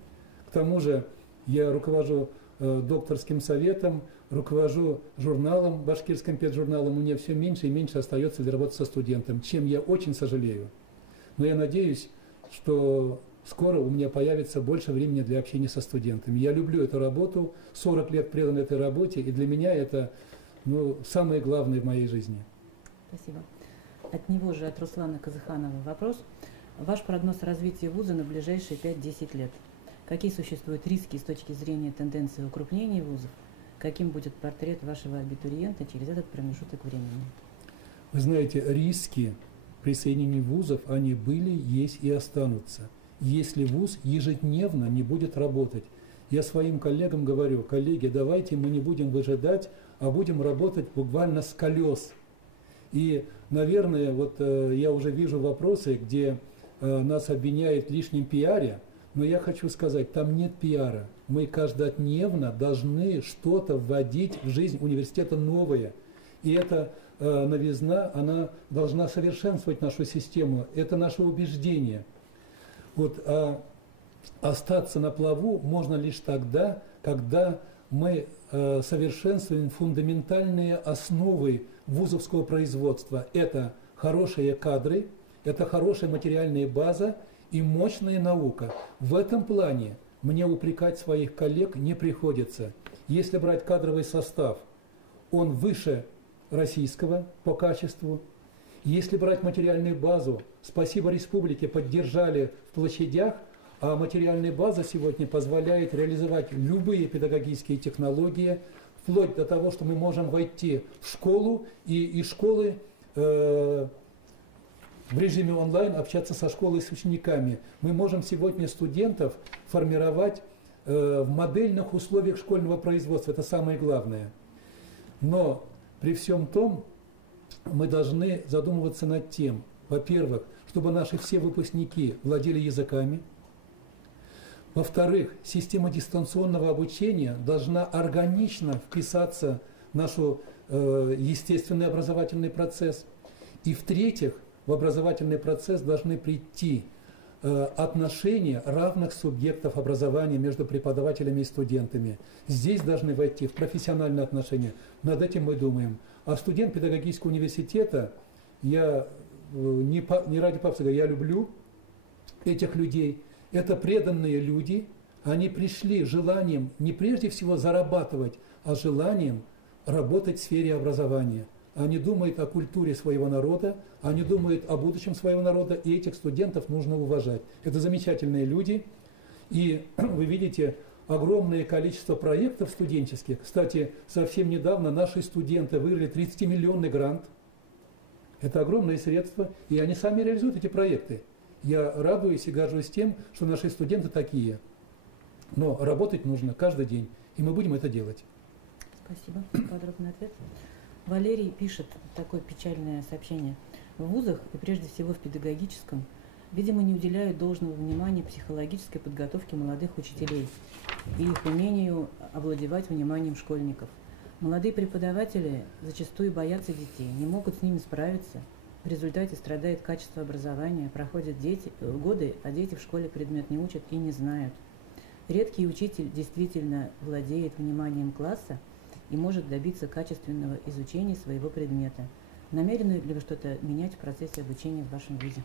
К тому же я руковожу докторским советом, руковожу журналом, башкирским педжурналом, у меня все меньше и меньше остается для работы со студентом, чем я очень сожалею. Но я надеюсь, что скоро у меня появится больше времени для общения со студентами. Я люблю эту работу, 40 лет предан этой работе, и для меня это самое главное в моей жизни. Спасибо. От него же, от Руслана Казаханова вопрос. Ваш прогноз развития вуза на ближайшие 5-10 лет. Какие существуют риски с точки зрения тенденции укрупнения вузов? Каким будет портрет вашего абитуриента через этот промежуток времени? Вы знаете, риски присоединения вузов, они были, есть и останутся, если вуз ежедневно не будет работать. Я своим коллегам говорю: коллеги, давайте мы не будем выжидать, а будем работать буквально с колес. И, наверное, вот я уже вижу вопросы, где нас обвиняют в лишнем пиаре, но я хочу сказать, там нет пиара. Мы каждодневно должны что-то вводить в жизнь университета новое. И эта новизна, она должна совершенствовать нашу систему. Это наше убеждение. Вот, остаться на плаву можно лишь тогда, когда мы совершенствуем фундаментальные основы вузовского производства. Это хорошие кадры, это хорошая материальная база и мощная наука. В этом плане мне упрекать своих коллег не приходится. Если брать кадровый состав, он выше российского по качеству. Если брать материальную базу, спасибо республике, поддержали в площадях, а материальная база сегодня позволяет реализовать любые педагогические технологии, вплоть до того, что мы можем войти в школу и из школы в режиме онлайн общаться со школой, с учениками. Мы можем сегодня студентов формировать в модельных условиях школьного производства. Это самое главное. Но при всем том мы должны задумываться над тем, во-первых, чтобы наши все выпускники владели языками. Во-вторых, система дистанционного обучения должна органично вписаться в наш естественный образовательный процесс. И в-третьих, в образовательный процесс должны прийти отношения равных субъектов образования между преподавателями и студентами. Здесь должны войти в профессиональные отношения. Над этим мы думаем. А студент педагогического университета, я не ради пафоса, я люблю этих людей. Это преданные люди. Они пришли желанием не прежде всего зарабатывать, а желанием работать в сфере образования. Они думают о культуре своего народа, они думают о будущем своего народа, и этих студентов нужно уважать. Это замечательные люди. И вы видите огромное количество проектов студенческих. Кстати, совсем недавно наши студенты выиграли 30-миллионный грант. Это огромные средства, и они сами реализуют эти проекты. Я радуюсь и горжусь тем, что наши студенты такие. Но работать нужно каждый день, и мы будем это делать. Спасибо. Подробный ответ. Валерий пишет такое печальное сообщение. В вузах, и прежде всего в педагогическом, видимо, не уделяют должного внимания психологической подготовке молодых учителей и их умению овладевать вниманием школьников. Молодые преподаватели зачастую боятся детей, не могут с ними справиться. В результате страдает качество образования, проходят годы, а дети в школе предмет не учат и не знают. Редкий учитель действительно владеет вниманием класса и может добиться качественного изучения своего предмета. Намерены ли вы что-то менять в процессе обучения в вашем вузе?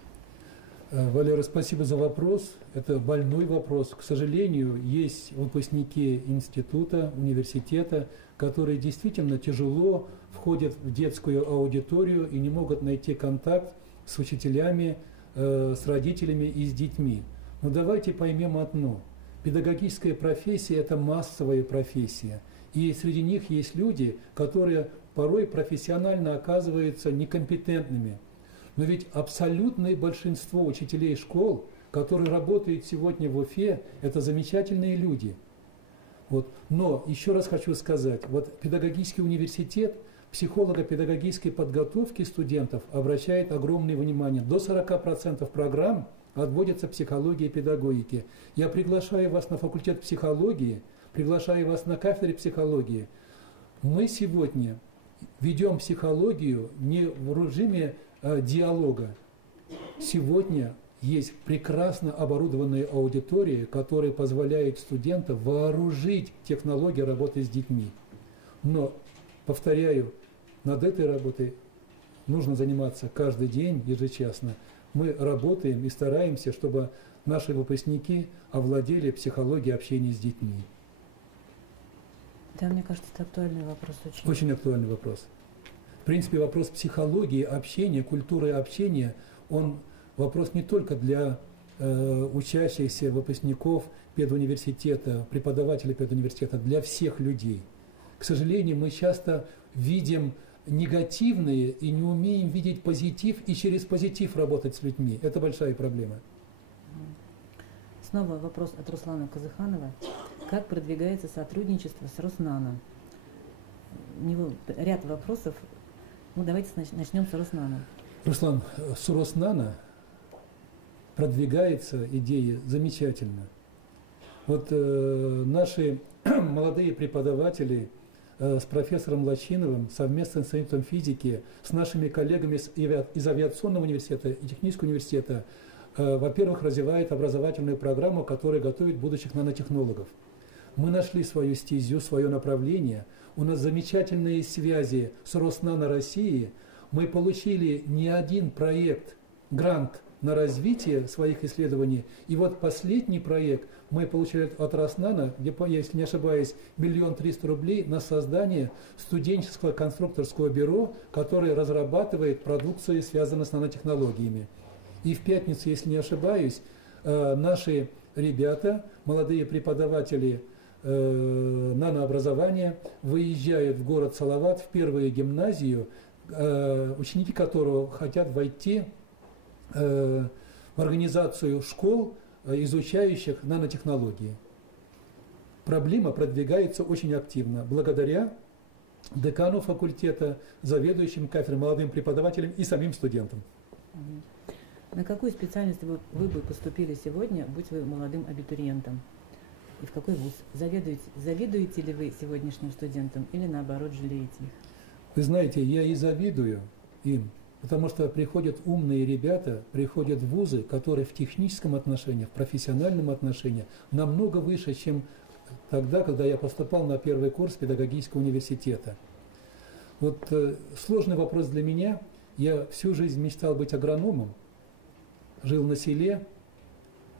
Валера, спасибо за вопрос. Это больной вопрос. К сожалению, есть выпускники института, университета, которые действительно тяжело входят в детскую аудиторию и не могут найти контакт с учителями, с родителями и с детьми. Но давайте поймем одно. Педагогическая профессия – это массовая профессия. И среди них есть люди, которые порой профессионально оказываются некомпетентными. Но ведь абсолютное большинство учителей школ, которые работают сегодня в Уфе, это замечательные люди. Вот. Но еще раз хочу сказать, вот педагогический университет психолого-педагогической подготовки студентов обращает огромное внимание. До 40% программ отводится психологии и педагогике. Я приглашаю вас на факультет психологии, приглашаю вас на кафедре психологии. Мы сегодня ведем психологию не в режиме диалога. Сегодня есть прекрасно оборудованные аудитории, которые позволяют студентам вооружить технологии работы с детьми. Но, повторяю, над этой работой нужно заниматься каждый день, ежечасно. Мы работаем и стараемся, чтобы наши выпускники овладели психологией общения с детьми. Да, мне кажется, это актуальный вопрос. Очень актуальный вопрос. В принципе, вопрос психологии, общения, культуры общения, он вопрос не только для учащихся выпускников педуниверситета, преподавателей педуниверситета, для всех людей. К сожалению, мы часто видим негативные и не умеем видеть позитив и через позитив работать с людьми. Это большая проблема. Снова вопрос от Руслана Казыханова. Как продвигается сотрудничество с Роснано? У него ряд вопросов. Ну, давайте начнем с Роснано. Руслан, с Роснано продвигается идея замечательно. Вот наши молодые преподаватели с профессором Лачиновым совместно с Институтом физики, с нашими коллегами из авиационного университета и технического университета, во-первых, развивают образовательную программу, которая готовит будущих нанотехнологов. Мы нашли свою стезю, свое направление. У нас замечательные связи с Роснано России. Мы получили не один проект, грант на развитие своих исследований. И вот последний проект мы получили от Роснано, где, если не ошибаюсь, 1 300 000 рублей на создание студенческого конструкторского бюро, которое разрабатывает продукцию, связанную с нанотехнологиями. И в пятницу, если не ошибаюсь, наши ребята, молодые преподаватели нанообразования, выезжают в город Салават, в первую гимназию, ученики которого хотят войти в организацию школ, изучающих нанотехнологии. Проблема продвигается очень активно, благодаря декану факультета, заведующим кафедрой, молодым преподавателям и самим студентам. На какую специальность вы бы поступили сегодня, будь вы молодым абитуриентом? И в какой вуз? Завидуете ли вы сегодняшним студентам или наоборот жалеете их? Вы знаете, я и завидую им, потому что приходят умные ребята, приходят в вузы, которые в техническом отношении, в профессиональном отношении намного выше, чем тогда, когда я поступал на первый курс педагогического университета. Вот сложный вопрос для меня. Я всю жизнь мечтал быть агрономом, жил на селе,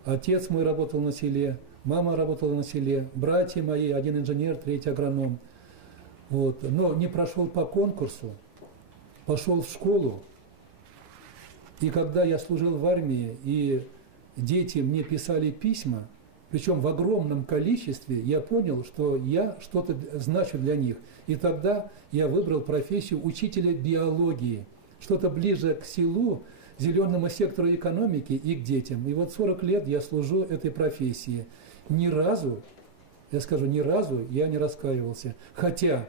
отец мой работал на селе, мама работала на селе, братья мои, один инженер, третий агроном. Вот. Но не прошел по конкурсу, пошел в школу, и когда я служил в армии, и дети мне писали письма, причем в огромном количестве, я понял, что я что-то значу для них. И тогда я выбрал профессию учителя биологии, что-то ближе к селу, зеленому сектору экономики и к детям. И вот 40 лет я служу этой профессии. Ни разу, я скажу, ни разу я не раскаивался. Хотя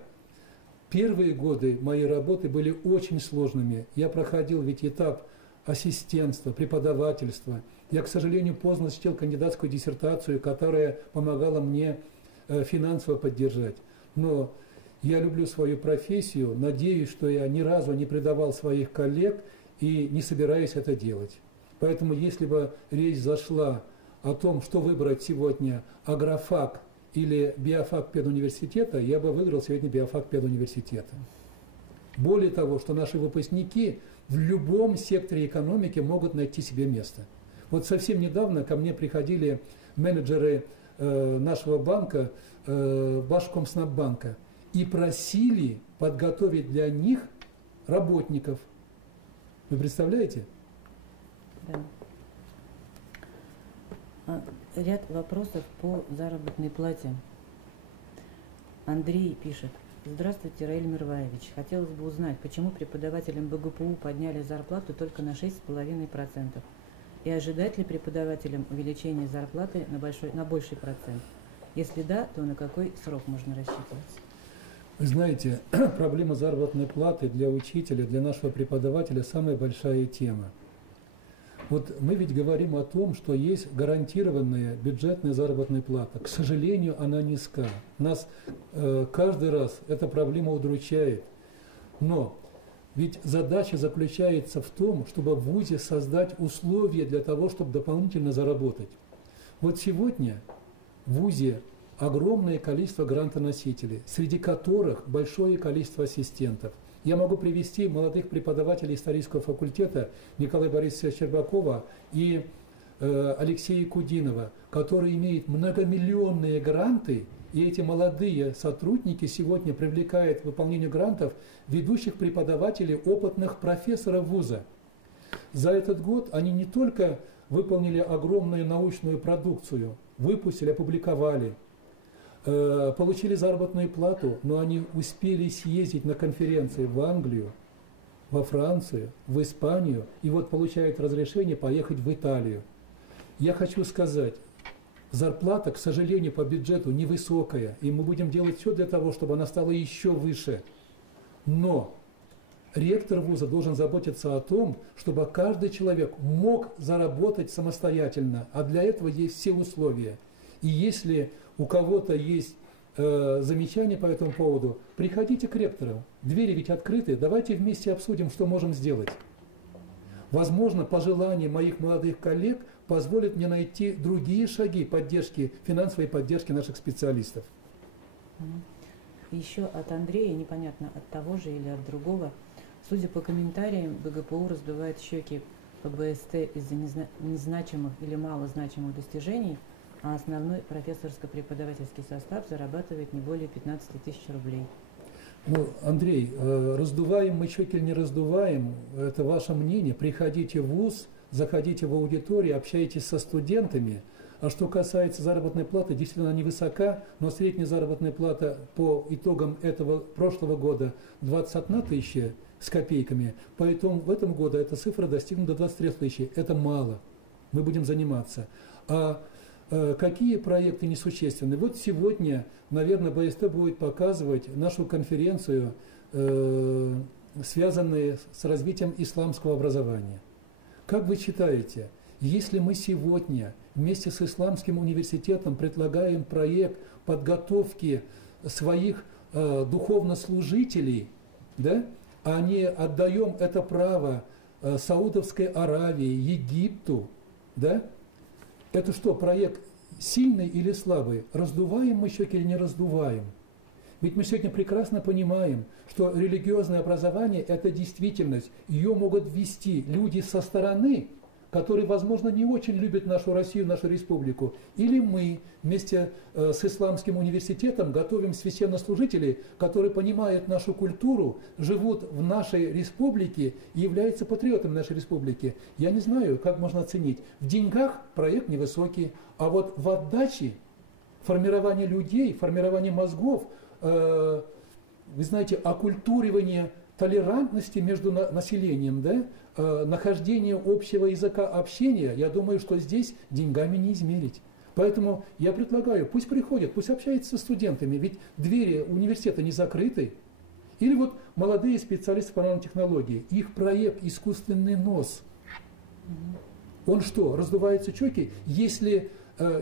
первые годы моей работы были очень сложными. Я проходил ведь этап ассистентства, преподавательства. Я, к сожалению, поздно защитил кандидатскую диссертацию, которая помогала мне финансово поддержать. Но я люблю свою профессию, надеюсь, что я ни разу не предавал своих коллег и не собираюсь это делать. Поэтому, если бы речь зашла о том, что выбрать сегодня, агрофак или биофак педуниверситета, я бы выбрал сегодня биофак педуниверситета. Более того, что наши выпускники в любом секторе экономики могут найти себе место. Вот совсем недавно ко мне приходили менеджеры нашего банка, Башкомснаббанка, и просили подготовить для них работников. Вы представляете? Да. Ряд вопросов по заработной плате. Андрей пишет. Здравствуйте, Раиль Мирваевич. Хотелось бы узнать, почему преподавателям БГПУ подняли зарплату только на 6,5%? И ожидать ли преподавателям увеличения зарплаты на больший процент? Если да, то на какой срок можно рассчитывать? Вы знаете, проблема заработной платы для учителя, для нашего преподавателя самая большая тема. Вот мы ведь говорим о том, что есть гарантированная бюджетная заработная плата. К сожалению, она низка. Нас каждый раз эта проблема удручает. Но ведь задача заключается в том, чтобы в ВУЗе создать условия для того, чтобы дополнительно заработать. Вот сегодня в ВУЗе огромное количество грантоносителей, среди которых большое количество ассистентов. Я могу привести молодых преподавателей исторического факультета Николая Борисовича Щербакова и Алексея Кудинова, которые имеют многомиллионные гранты, и эти молодые сотрудники сегодня привлекают к выполнению грантов ведущих преподавателей, опытных профессоров вуза. За этот год они не только выполнили огромную научную продукцию, выпустили, опубликовали, получили заработную плату, но они успели съездить на конференции в Англию, во Францию, в Испанию, и вот получают разрешение поехать в Италию. Я хочу сказать, зарплата, к сожалению, по бюджету невысокая, и мы будем делать все для того, чтобы она стала еще выше. Но ректор вуза должен заботиться о том, чтобы каждый человек мог заработать самостоятельно, а для этого есть все условия. И если у кого-то есть замечания по этому поводу, приходите к ректору. Двери ведь открыты, давайте вместе обсудим, что можем сделать. Возможно, пожелания моих молодых коллег позволят мне найти другие шаги поддержки, финансовой поддержки наших специалистов. Еще от Андрея, непонятно, от того же или от другого. Судя по комментариям, БГПУ раздувает щеки по БСТ из-за незначимых или малозначимых достижений, а основной профессорско-преподавательский состав зарабатывает не более 15 тысяч рублей. Ну, Андрей, раздуваем мы щеки или не раздуваем, это ваше мнение. Приходите в вуз, заходите в аудиторию, общайтесь со студентами. А что касается заработной платы, действительно она невысока, но средняя заработная плата по итогам этого прошлого года 21 тысяча с копейками. Поэтому в этом году эта цифра достигнет до 23 тысячи. Это мало. Мы будем заниматься. А какие проекты несущественны? Вот сегодня, наверное, БСТ будет показывать нашу конференцию, связанную с развитием исламского образования. Как вы считаете, если мы сегодня вместе с Исламским университетом предлагаем проект подготовки своих духовнослужителей, да, а не отдаем это право Саудовской Аравии, Египту, да, это что, проект сильный или слабый? Раздуваем мы щеки или не раздуваем? Ведь мы сегодня прекрасно понимаем, что религиозное образование – это действительность. Ее могут ввести люди со стороны, которые, возможно, не очень любят нашу Россию, нашу республику. Или мы вместе с Исламским университетом готовим священнослужителей, которые понимают нашу культуру, живут в нашей республике и являются патриотами нашей республики. Я не знаю, как можно оценить. В деньгах проект невысокий, а вот в отдаче, формирование людей, формирование мозгов, вы знаете, оккультуривание толерантности между населением, да, нахождение общего языка общения, я думаю, что здесь деньгами не измерить. Поэтому я предлагаю, пусть приходят, пусть общаются со студентами, ведь двери университета не закрыты. Или вот молодые специалисты по нанотехнологии, их проект «Искусственный нос». Он что, раздуваются щеки? Если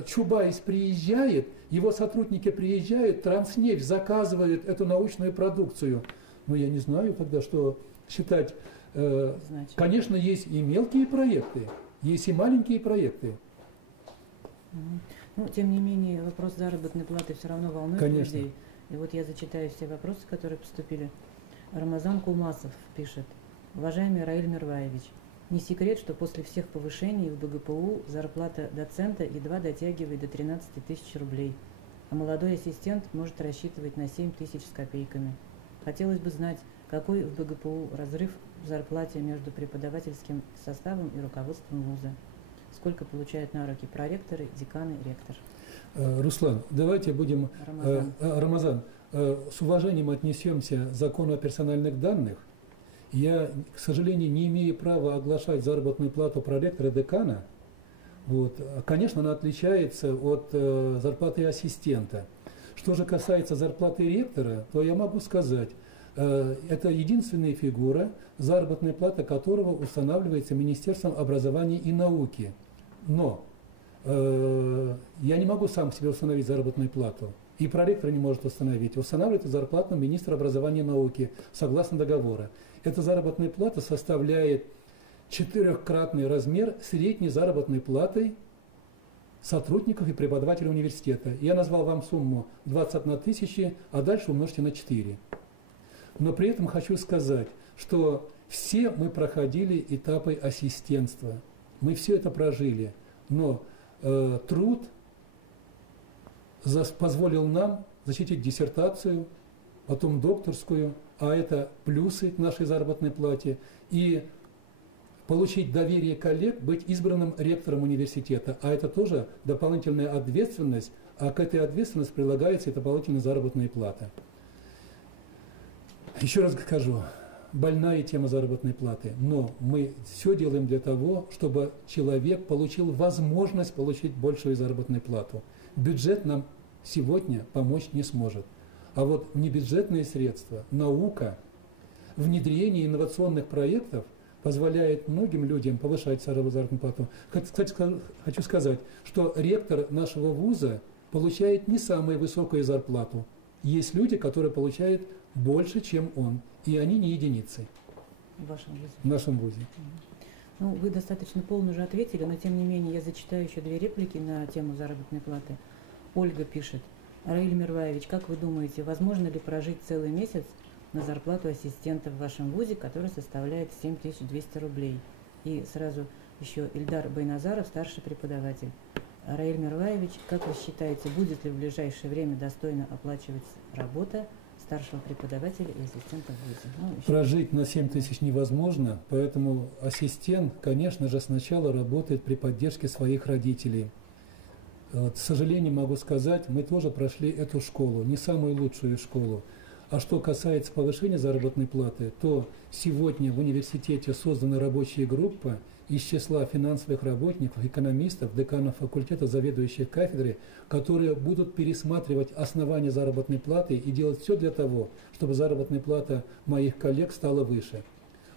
Чубайс приезжает, его сотрудники приезжают, Транснефть заказывает эту научную продукцию. Ну, я не знаю тогда, что считать. Конечно, есть и мелкие проекты, есть и маленькие проекты. Ну, тем не менее, вопрос заработной платы все равно волнует людей. И вот я зачитаю все вопросы, которые поступили. Рамазан Кулмасов пишет. Уважаемый Раиль Мирваевич, не секрет, что после всех повышений в БГПУ зарплата доцента едва дотягивает до 13 тысяч рублей, а молодой ассистент может рассчитывать на 7 тысяч с копейками. Хотелось бы знать, какой в БГПУ разрыв в зарплате между преподавательским составом и руководством вуза? Сколько получают на руки проректоры, деканы, ректор? Руслан, давайте будем... Рамазан, с уважением отнесемся к закону о персональных данных. Я, к сожалению, не имею права оглашать заработную плату проректора, декана. Вот. Конечно, она отличается от зарплаты ассистента. Что же касается зарплаты ректора, то я могу сказать, это единственная фигура, заработная плата которого устанавливается Министерством образования и науки. Но я не могу сам себе установить заработную плату. И проректор не может установить. Устанавливает зарплату министр образования и науки согласно договора. Эта заработная плата составляет 4-кратный размер средней заработной платы сотрудников и преподавателей университета. Я назвал вам сумму 21 тысяча, а дальше умножьте на 4. Но при этом хочу сказать, что все мы проходили этапы ассистентства. Мы все это прожили. Но труд позволил нам защитить диссертацию, потом докторскую, а это плюсы к нашей заработной плате, и получить доверие коллег, быть избранным ректором университета. А это тоже дополнительная ответственность, а к этой ответственности прилагается и дополнительная заработная плата. Еще раз скажу, больная тема заработной платы, но мы все делаем для того, чтобы человек получил возможность получить большую заработную плату. Бюджет нам сегодня помочь не сможет. А вот внебюджетные средства, наука, внедрение инновационных проектов позволяет многим людям повышать заработную плату. Кстати, хочу сказать, что ректор нашего вуза получает не самую высокую зарплату. Есть люди, которые получают больше, чем он, и они не единицы. В вашем вузе? В нашем вузе. Ну, вы достаточно полно уже ответили, но тем не менее я зачитаю еще 2 реплики на тему заработной платы. Ольга пишет. Раиль Мирваевич, как вы думаете, возможно ли прожить целый месяц на зарплату ассистента в вашем вузе, которая составляет 7200 рублей? И сразу еще Ильдар Байназаров, старший преподаватель. Раиль Мирваевич, как вы считаете, будет ли в ближайшее время достойно оплачиваться работа старшего преподавателя и ассистента в вузе? Ну, прожить на 7 тысяч невозможно, поэтому ассистент, конечно же, сначала работает при поддержке своих родителей. К сожалению, могу сказать, мы тоже прошли эту школу, не самую лучшую школу. А что касается повышения заработной платы, то сегодня в университете создана рабочая группа из числа финансовых работников, экономистов, деканов факультета, заведующих кафедрой, которые будут пересматривать основания заработной платы и делать все для того, чтобы заработная плата моих коллег стала выше.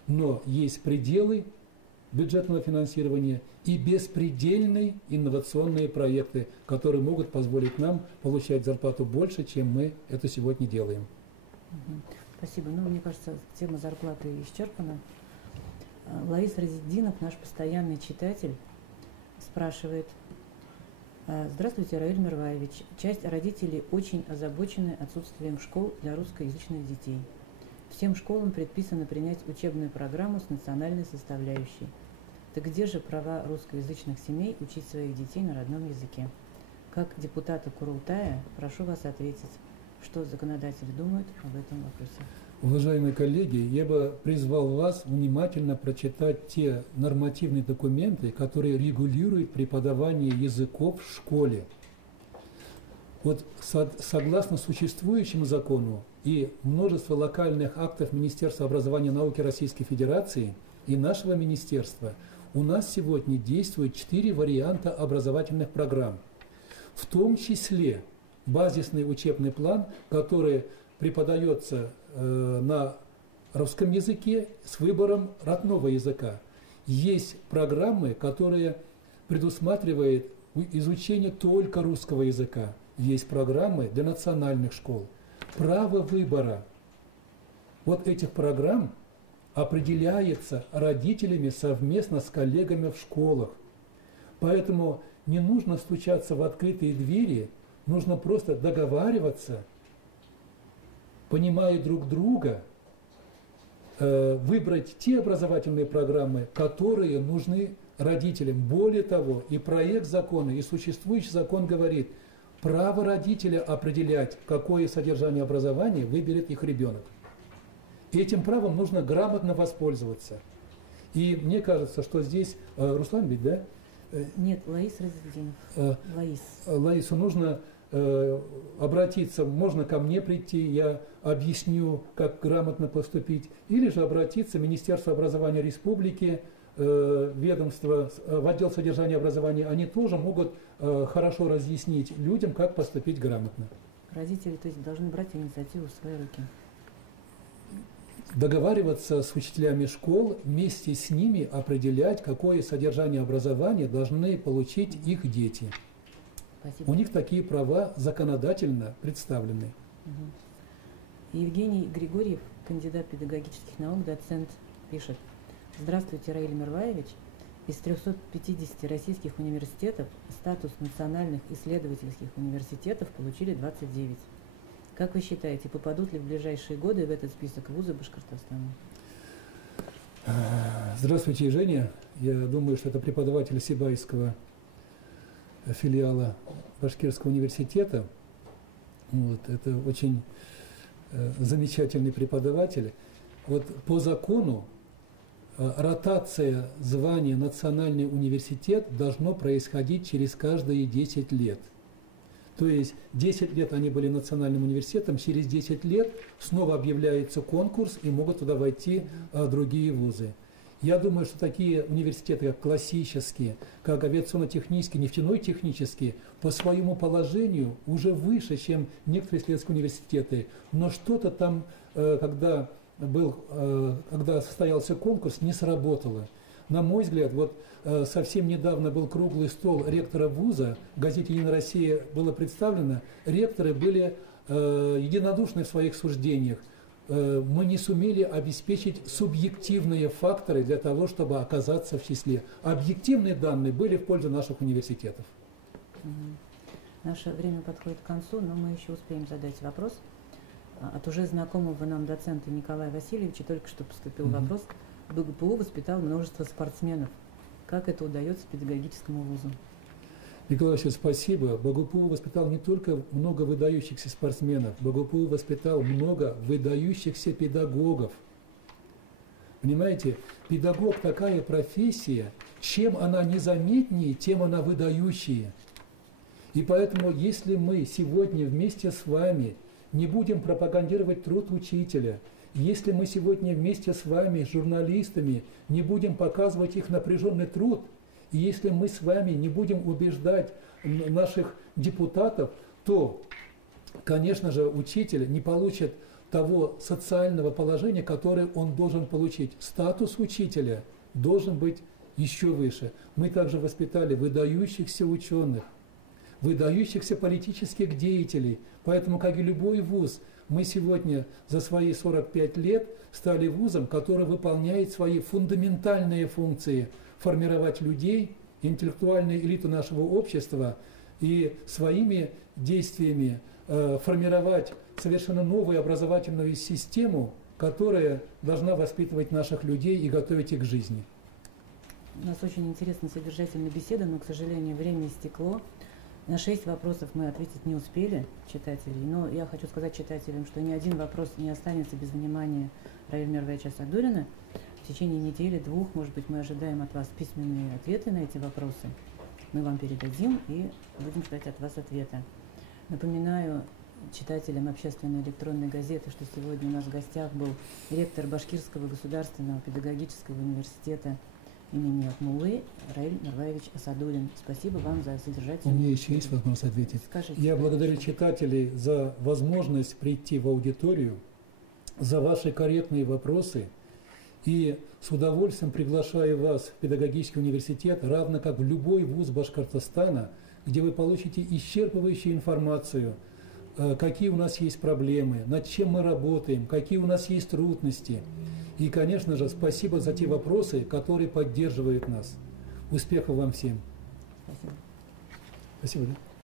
Но есть пределы бюджетного финансирования и беспредельные инновационные проекты, которые могут позволить нам получать зарплату больше, чем мы это сегодня делаем. Спасибо. Ну, мне кажется, тема зарплаты исчерпана. Лаис Разиддинов, наш постоянный читатель, спрашивает. Здравствуйте, Раиль Мирваевич. Часть родителей очень озабочены отсутствием школ для русскоязычных детей. Всем школам предписано принять учебную программу с национальной составляющей. Так где же права русскоязычных семей учить своих детей на родном языке? Как депутата Курултая прошу вас ответить, что законодатели думают об этом вопросе. Уважаемые коллеги, я бы призвал вас внимательно прочитать те нормативные документы, которые регулируют преподавание языков в школе. Вот согласно существующему закону и множество локальных актов Министерства образования и науки Российской Федерации и нашего министерства, у нас сегодня действует 4 варианта образовательных программ, в том числе базисный учебный план, который преподается на русском языке с выбором родного языка. Есть программы, которые предусматривают изучение только русского языка. Есть программы для национальных школ. Право выбора вот этих программ определяется родителями совместно с коллегами в школах. Поэтому не нужно стучаться в открытые двери, нужно просто договариваться, понимая друг друга, выбрать те образовательные программы, которые нужны родителям. Более того, и проект закона, и существующий закон говорит, право родителя определять, какое содержание образования выберет их ребенок. И этим правом нужно грамотно воспользоваться. И мне кажется, что здесь... Руслан ведь, да? Нет, Лаис Разиддинов. Лаису нужно обратиться, можно ко мне прийти, я объясню, как грамотно поступить, или же обратиться в Министерство образования Республики, ведомство, в отдел содержания образования, они тоже могут хорошо разъяснить людям, как поступить грамотно. Родители, то есть, должны брать инициативу в свои руки. Договариваться с учителями школ, вместе с ними определять, какое содержание образования должны получить их дети. Спасибо. У них такие права законодательно представлены. Евгений Григорьев, кандидат педагогических наук, доцент, пишет. Здравствуйте, Раиль Мирваевич. Из 350 российских университетов статус национальных исследовательских университетов получили 29. Как вы считаете, попадут ли в ближайшие годы в этот список вузы Башкортостана? Здравствуйте, Женя. Я думаю, что это преподаватель Сибайского филиала Башкирского университета. Вот, это очень замечательный преподаватель. Вот по закону ротация звания национальный университет должно происходить через каждые 10 лет. То есть 10 лет они были национальным университетом, через 10 лет снова объявляется конкурс и могут туда войти другие вузы. Я думаю, что такие университеты, как классические, как авиационно-технические, нефтяной-технические, по своему положению уже выше, чем некоторые исследовательские университеты. Но что-то там, когда состоялся конкурс, не сработало. На мой взгляд, вот совсем недавно был круглый стол ректора вуза, в газете «Единая Россия» было представлено, ректоры были единодушны в своих суждениях. Мы не сумели обеспечить субъективные факторы для того, чтобы оказаться в числе. Объективные данные были в пользу наших университетов. Наше время подходит к концу, но мы еще успеем задать вопрос. От уже знакомого нам доцента Николая Васильевича только что поступил вопрос. БГПУ воспитал множество спортсменов. Как это удается педагогическому вузу? Николай Васильевич, спасибо. БГПУ воспитал не только много выдающихся спортсменов, БГПУ воспитал много выдающихся педагогов. Понимаете, педагог такая профессия, чем она незаметнее, тем она выдающая. И поэтому, если мы сегодня вместе с вами не будем пропагандировать труд учителя, если мы сегодня вместе с вами, с журналистами, не будем показывать их напряженный труд, и если мы с вами не будем убеждать наших депутатов, то, конечно же, учитель не получит того социального положения, которое он должен получить. Статус учителя должен быть еще выше. Мы также воспитали выдающихся ученых, выдающихся политических деятелей. Поэтому, как и любой вуз, мы сегодня за свои 45 лет стали вузом, который выполняет свои фундаментальные функции – формировать людей, интеллектуальную элиту нашего общества и своими действиями формировать совершенно новую образовательную систему, которая должна воспитывать наших людей и готовить их к жизни. У нас очень интересная содержательная беседа, но, к сожалению, время истекло. На 6 вопросов мы ответить не успели, читателей, но я хочу сказать читателям, что ни один вопрос не останется без внимания Равиля Мерваевича Асадуллина. В течение недели, 2, может быть, мы ожидаем от вас письменные ответы на эти вопросы. Мы вам передадим и будем ждать от вас ответа. Напоминаю читателям общественной электронной газеты, что сегодня у нас в гостях был ректор Башкирского государственного педагогического университета имени Акмуллы Равиль Мерваевич Асадуллин. Спасибо вам за содержательную. У меня еще есть возможность ответить. Скажите, я благодарю читателей за возможность прийти в аудиторию, за ваши корректные вопросы. И с удовольствием приглашаю вас в педагогический университет, равно как в любой вуз Башкортостана, где вы получите исчерпывающую информацию, какие у нас есть проблемы, над чем мы работаем, какие у нас есть трудности. И, конечно же, спасибо за те вопросы, которые поддерживают нас. Успехов вам всем. Спасибо. Спасибо. Да?